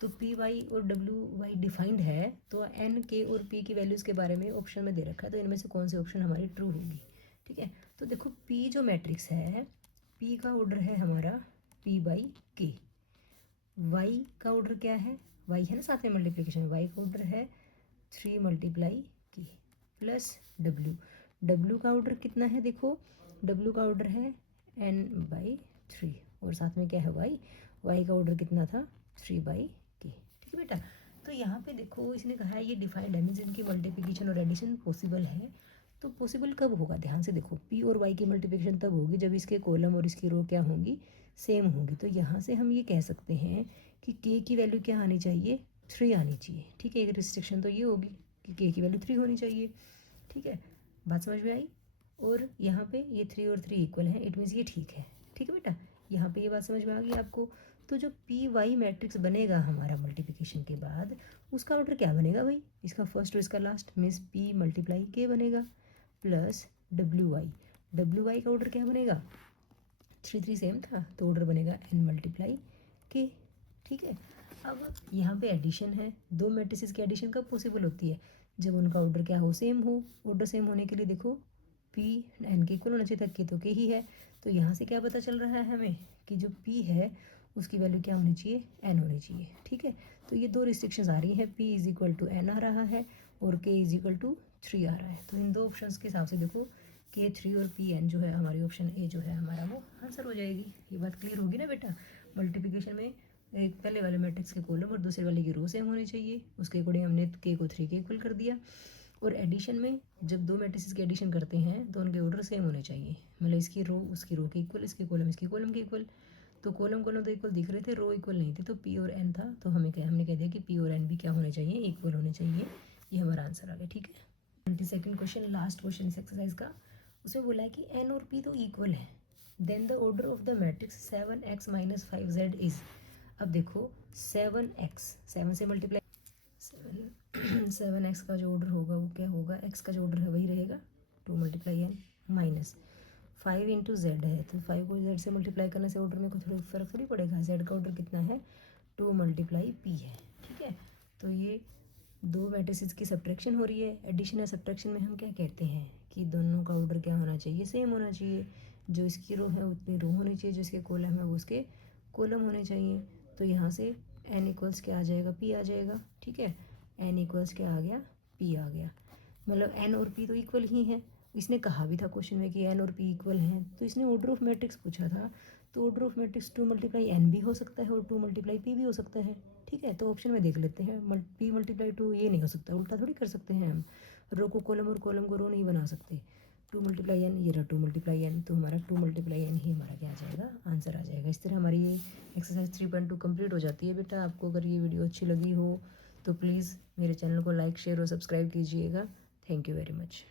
तो पी वाई और डब्ल्यू वाई डिफाइंड है, तो एन के और पी की वैल्यूज़ के बारे में ऑप्शन में दे रखा है, तो इनमें से कौन सी ऑप्शन हमारी ट्रू होगी, ठीक है। तो देखो पी जो मैट्रिक्स है, पी का ऑर्डर है हमारा पी बाई के, वाई का ऑर्डर क्या है, वाई है ना साथ में मल्टीप्लिकेशन, वाई का ऑर्डर है 3 मल्टीप्लाई के प्लस डब्ल्यू, डब्ल्यू का ऑर्डर कितना है, देखो डब्ल्यू का ऑर्डर है n/3 और साथ में क्या है वाई, वाई का ऑर्डर कितना था 3/k, ठीक है बेटा। तो यहाँ पे देखो इसने कहा है ये डिफाइंड है, मीन्स इनकी मल्टीप्लिकेशन और एडिशन पॉसिबल है। तो पॉसिबल कब होगा, ध्यान से देखो, p और y की मल्टीप्लिकेशन तब होगी जब इसके कॉलम और इसकी रो क्या होंगी, सेम होंगी। तो यहाँ से हम ये कह सकते हैं कि k की वैल्यू क्या आनी चाहिए, 3 आनी चाहिए, ठीक है। एक रिस्ट्रिक्शन तो ये होगी कि k की वैल्यू 3 होनी चाहिए, ठीक है। बात समझ में आई। और यहाँ पे ये 3 और 3 इक्वल है, इट मीन्स ये ठीक है, ठीक है बेटा। यहाँ पे ये बात समझ में आ गई आपको। तो जो पी वाई मैट्रिक्स बनेगा हमारा मल्टीप्लिकेशन के बाद, उसका ऑर्डर क्या बनेगा भाई, इसका फर्स्ट और इसका last, means p multiply k बनेगा प्लस डब्ल्यू वाई का ऑर्डर क्या बनेगा, 3 सेम था तो ऑर्डर बनेगा n मल्टीप्लाई k, ठीक है। अब यहाँ पे एडिशन है, दो मैट्रिसेस की एडिशन कब पॉसिबल होती है, जब उनका ऑर्डर क्या हो, सेम हो। ऑर्डर सेम होने के लिए देखो p n के इक्वल होना चाहिए था, k तो k ही है। तो यहाँ से क्या पता चल रहा है हमें कि जो p है उसकी वैल्यू क्या होनी चाहिए, n होनी चाहिए, ठीक है। तो ये दो रिस्ट्रिक्शंस आ रही हैं, p = n आ रहा है और k = 3 आ रहा है। तो इन दो ऑप्शंस के हिसाब से देखो k 3 और p n जो है हमारी ऑप्शन ए जो है हमारा वो आंसर हो जाएगी। ये बात क्लियर होगी ना बेटा। मल्टीप्लिकेशन में एक पहले वाले मैट्रिक्स के कॉलम और दूसरे वाले की रो सेम होनी चाहिए, उसके अकॉर्डिंग हमने k को 3 के इक्वल कर दिया। और एडिशन में जब दो मैट्रिसेस की एडिशन करते हैं तो उनके ऑर्डर सेम होने चाहिए, मतलब इसकी रो उसकी रो के इक्वल, इसके कॉलम इसकी कॉलम के इक्वल। तो कॉलम तो इक्वल दिख रहे थे, रो इक्वल नहीं थी, तो p और n था। तो हमने कह दिया कि p और n भी क्या होने चाहिए, इक्वल होने चाहिए। ये हमारा आंसर आ गया, ठीक है। 22nd क्वेश्चन, लास्ट क्वेश्चन इस एक्सरसाइज का। उसमें बोला है कि n और p तो इक्वल है, then the order of the matrix 7x - 5z is. अब देखो 7x, 7 से मल्टीप्लाई 7x का जो ऑर्डर होगा वो क्या होगा, x का जो ऑर्डर है वही रहेगा 2 × n माइनस 5 × z है, तो 5 को z से मल्टीप्लाई करने से ऑर्डर में कोई थोड़ी फर्क थोड़ी पड़ेगा। z का ऑर्डर कितना है 2 × p है, ठीक है। तो ये दो मैट्रिसेस की सब्ट्रैक्शन हो रही है। एडिशन या सब्ट्रैक्शन में हम क्या कहते हैं कि दोनों का ऑर्डर क्या होना चाहिए, सेम होना चाहिए। जो इसकी रो है उतनी रो होनी चाहिए, जो इसके कॉलम है वो उसके कॉलम होने चाहिए। तो यहाँ से n इक्वल्स क्या आ जाएगा, p आ जाएगा, ठीक है। n इक्वल्स क्या आ गया, p आ गया, मतलब n और p तो इक्वल ही हैं। इसने कहा भी था क्वेश्चन में कि n और p इक्वल हैं, तो इसने ऑर्डर ऑफ मैट्रिक्स पूछा था। तो ऑर्डर ऑफ मैट्रिक्स 2 × n भी हो सकता है और 2 × p भी हो सकता है, ठीक है। तो ऑप्शन में देख लेते हैं, p × 2 ये नहीं हो सकता, उल्टा थोड़ी कर सकते हैं हम, रो को कॉलम और कॉलम को रो नहीं बना सकते। 2 × n, ये रहा 2 × n, तो हमारा 2 × n ही हमारा क्या आ जाएगा, आंसर आ जाएगा। इस तरह हमारी ये एक्सरसाइज 3.2 कंप्लीट हो जाती है बेटा। आपको अगर ये वीडियो अच्छी लगी हो तो प्लीज़ मेरे चैनल को लाइक, शेयर और सब्सक्राइब कीजिएगा। Thank you very much.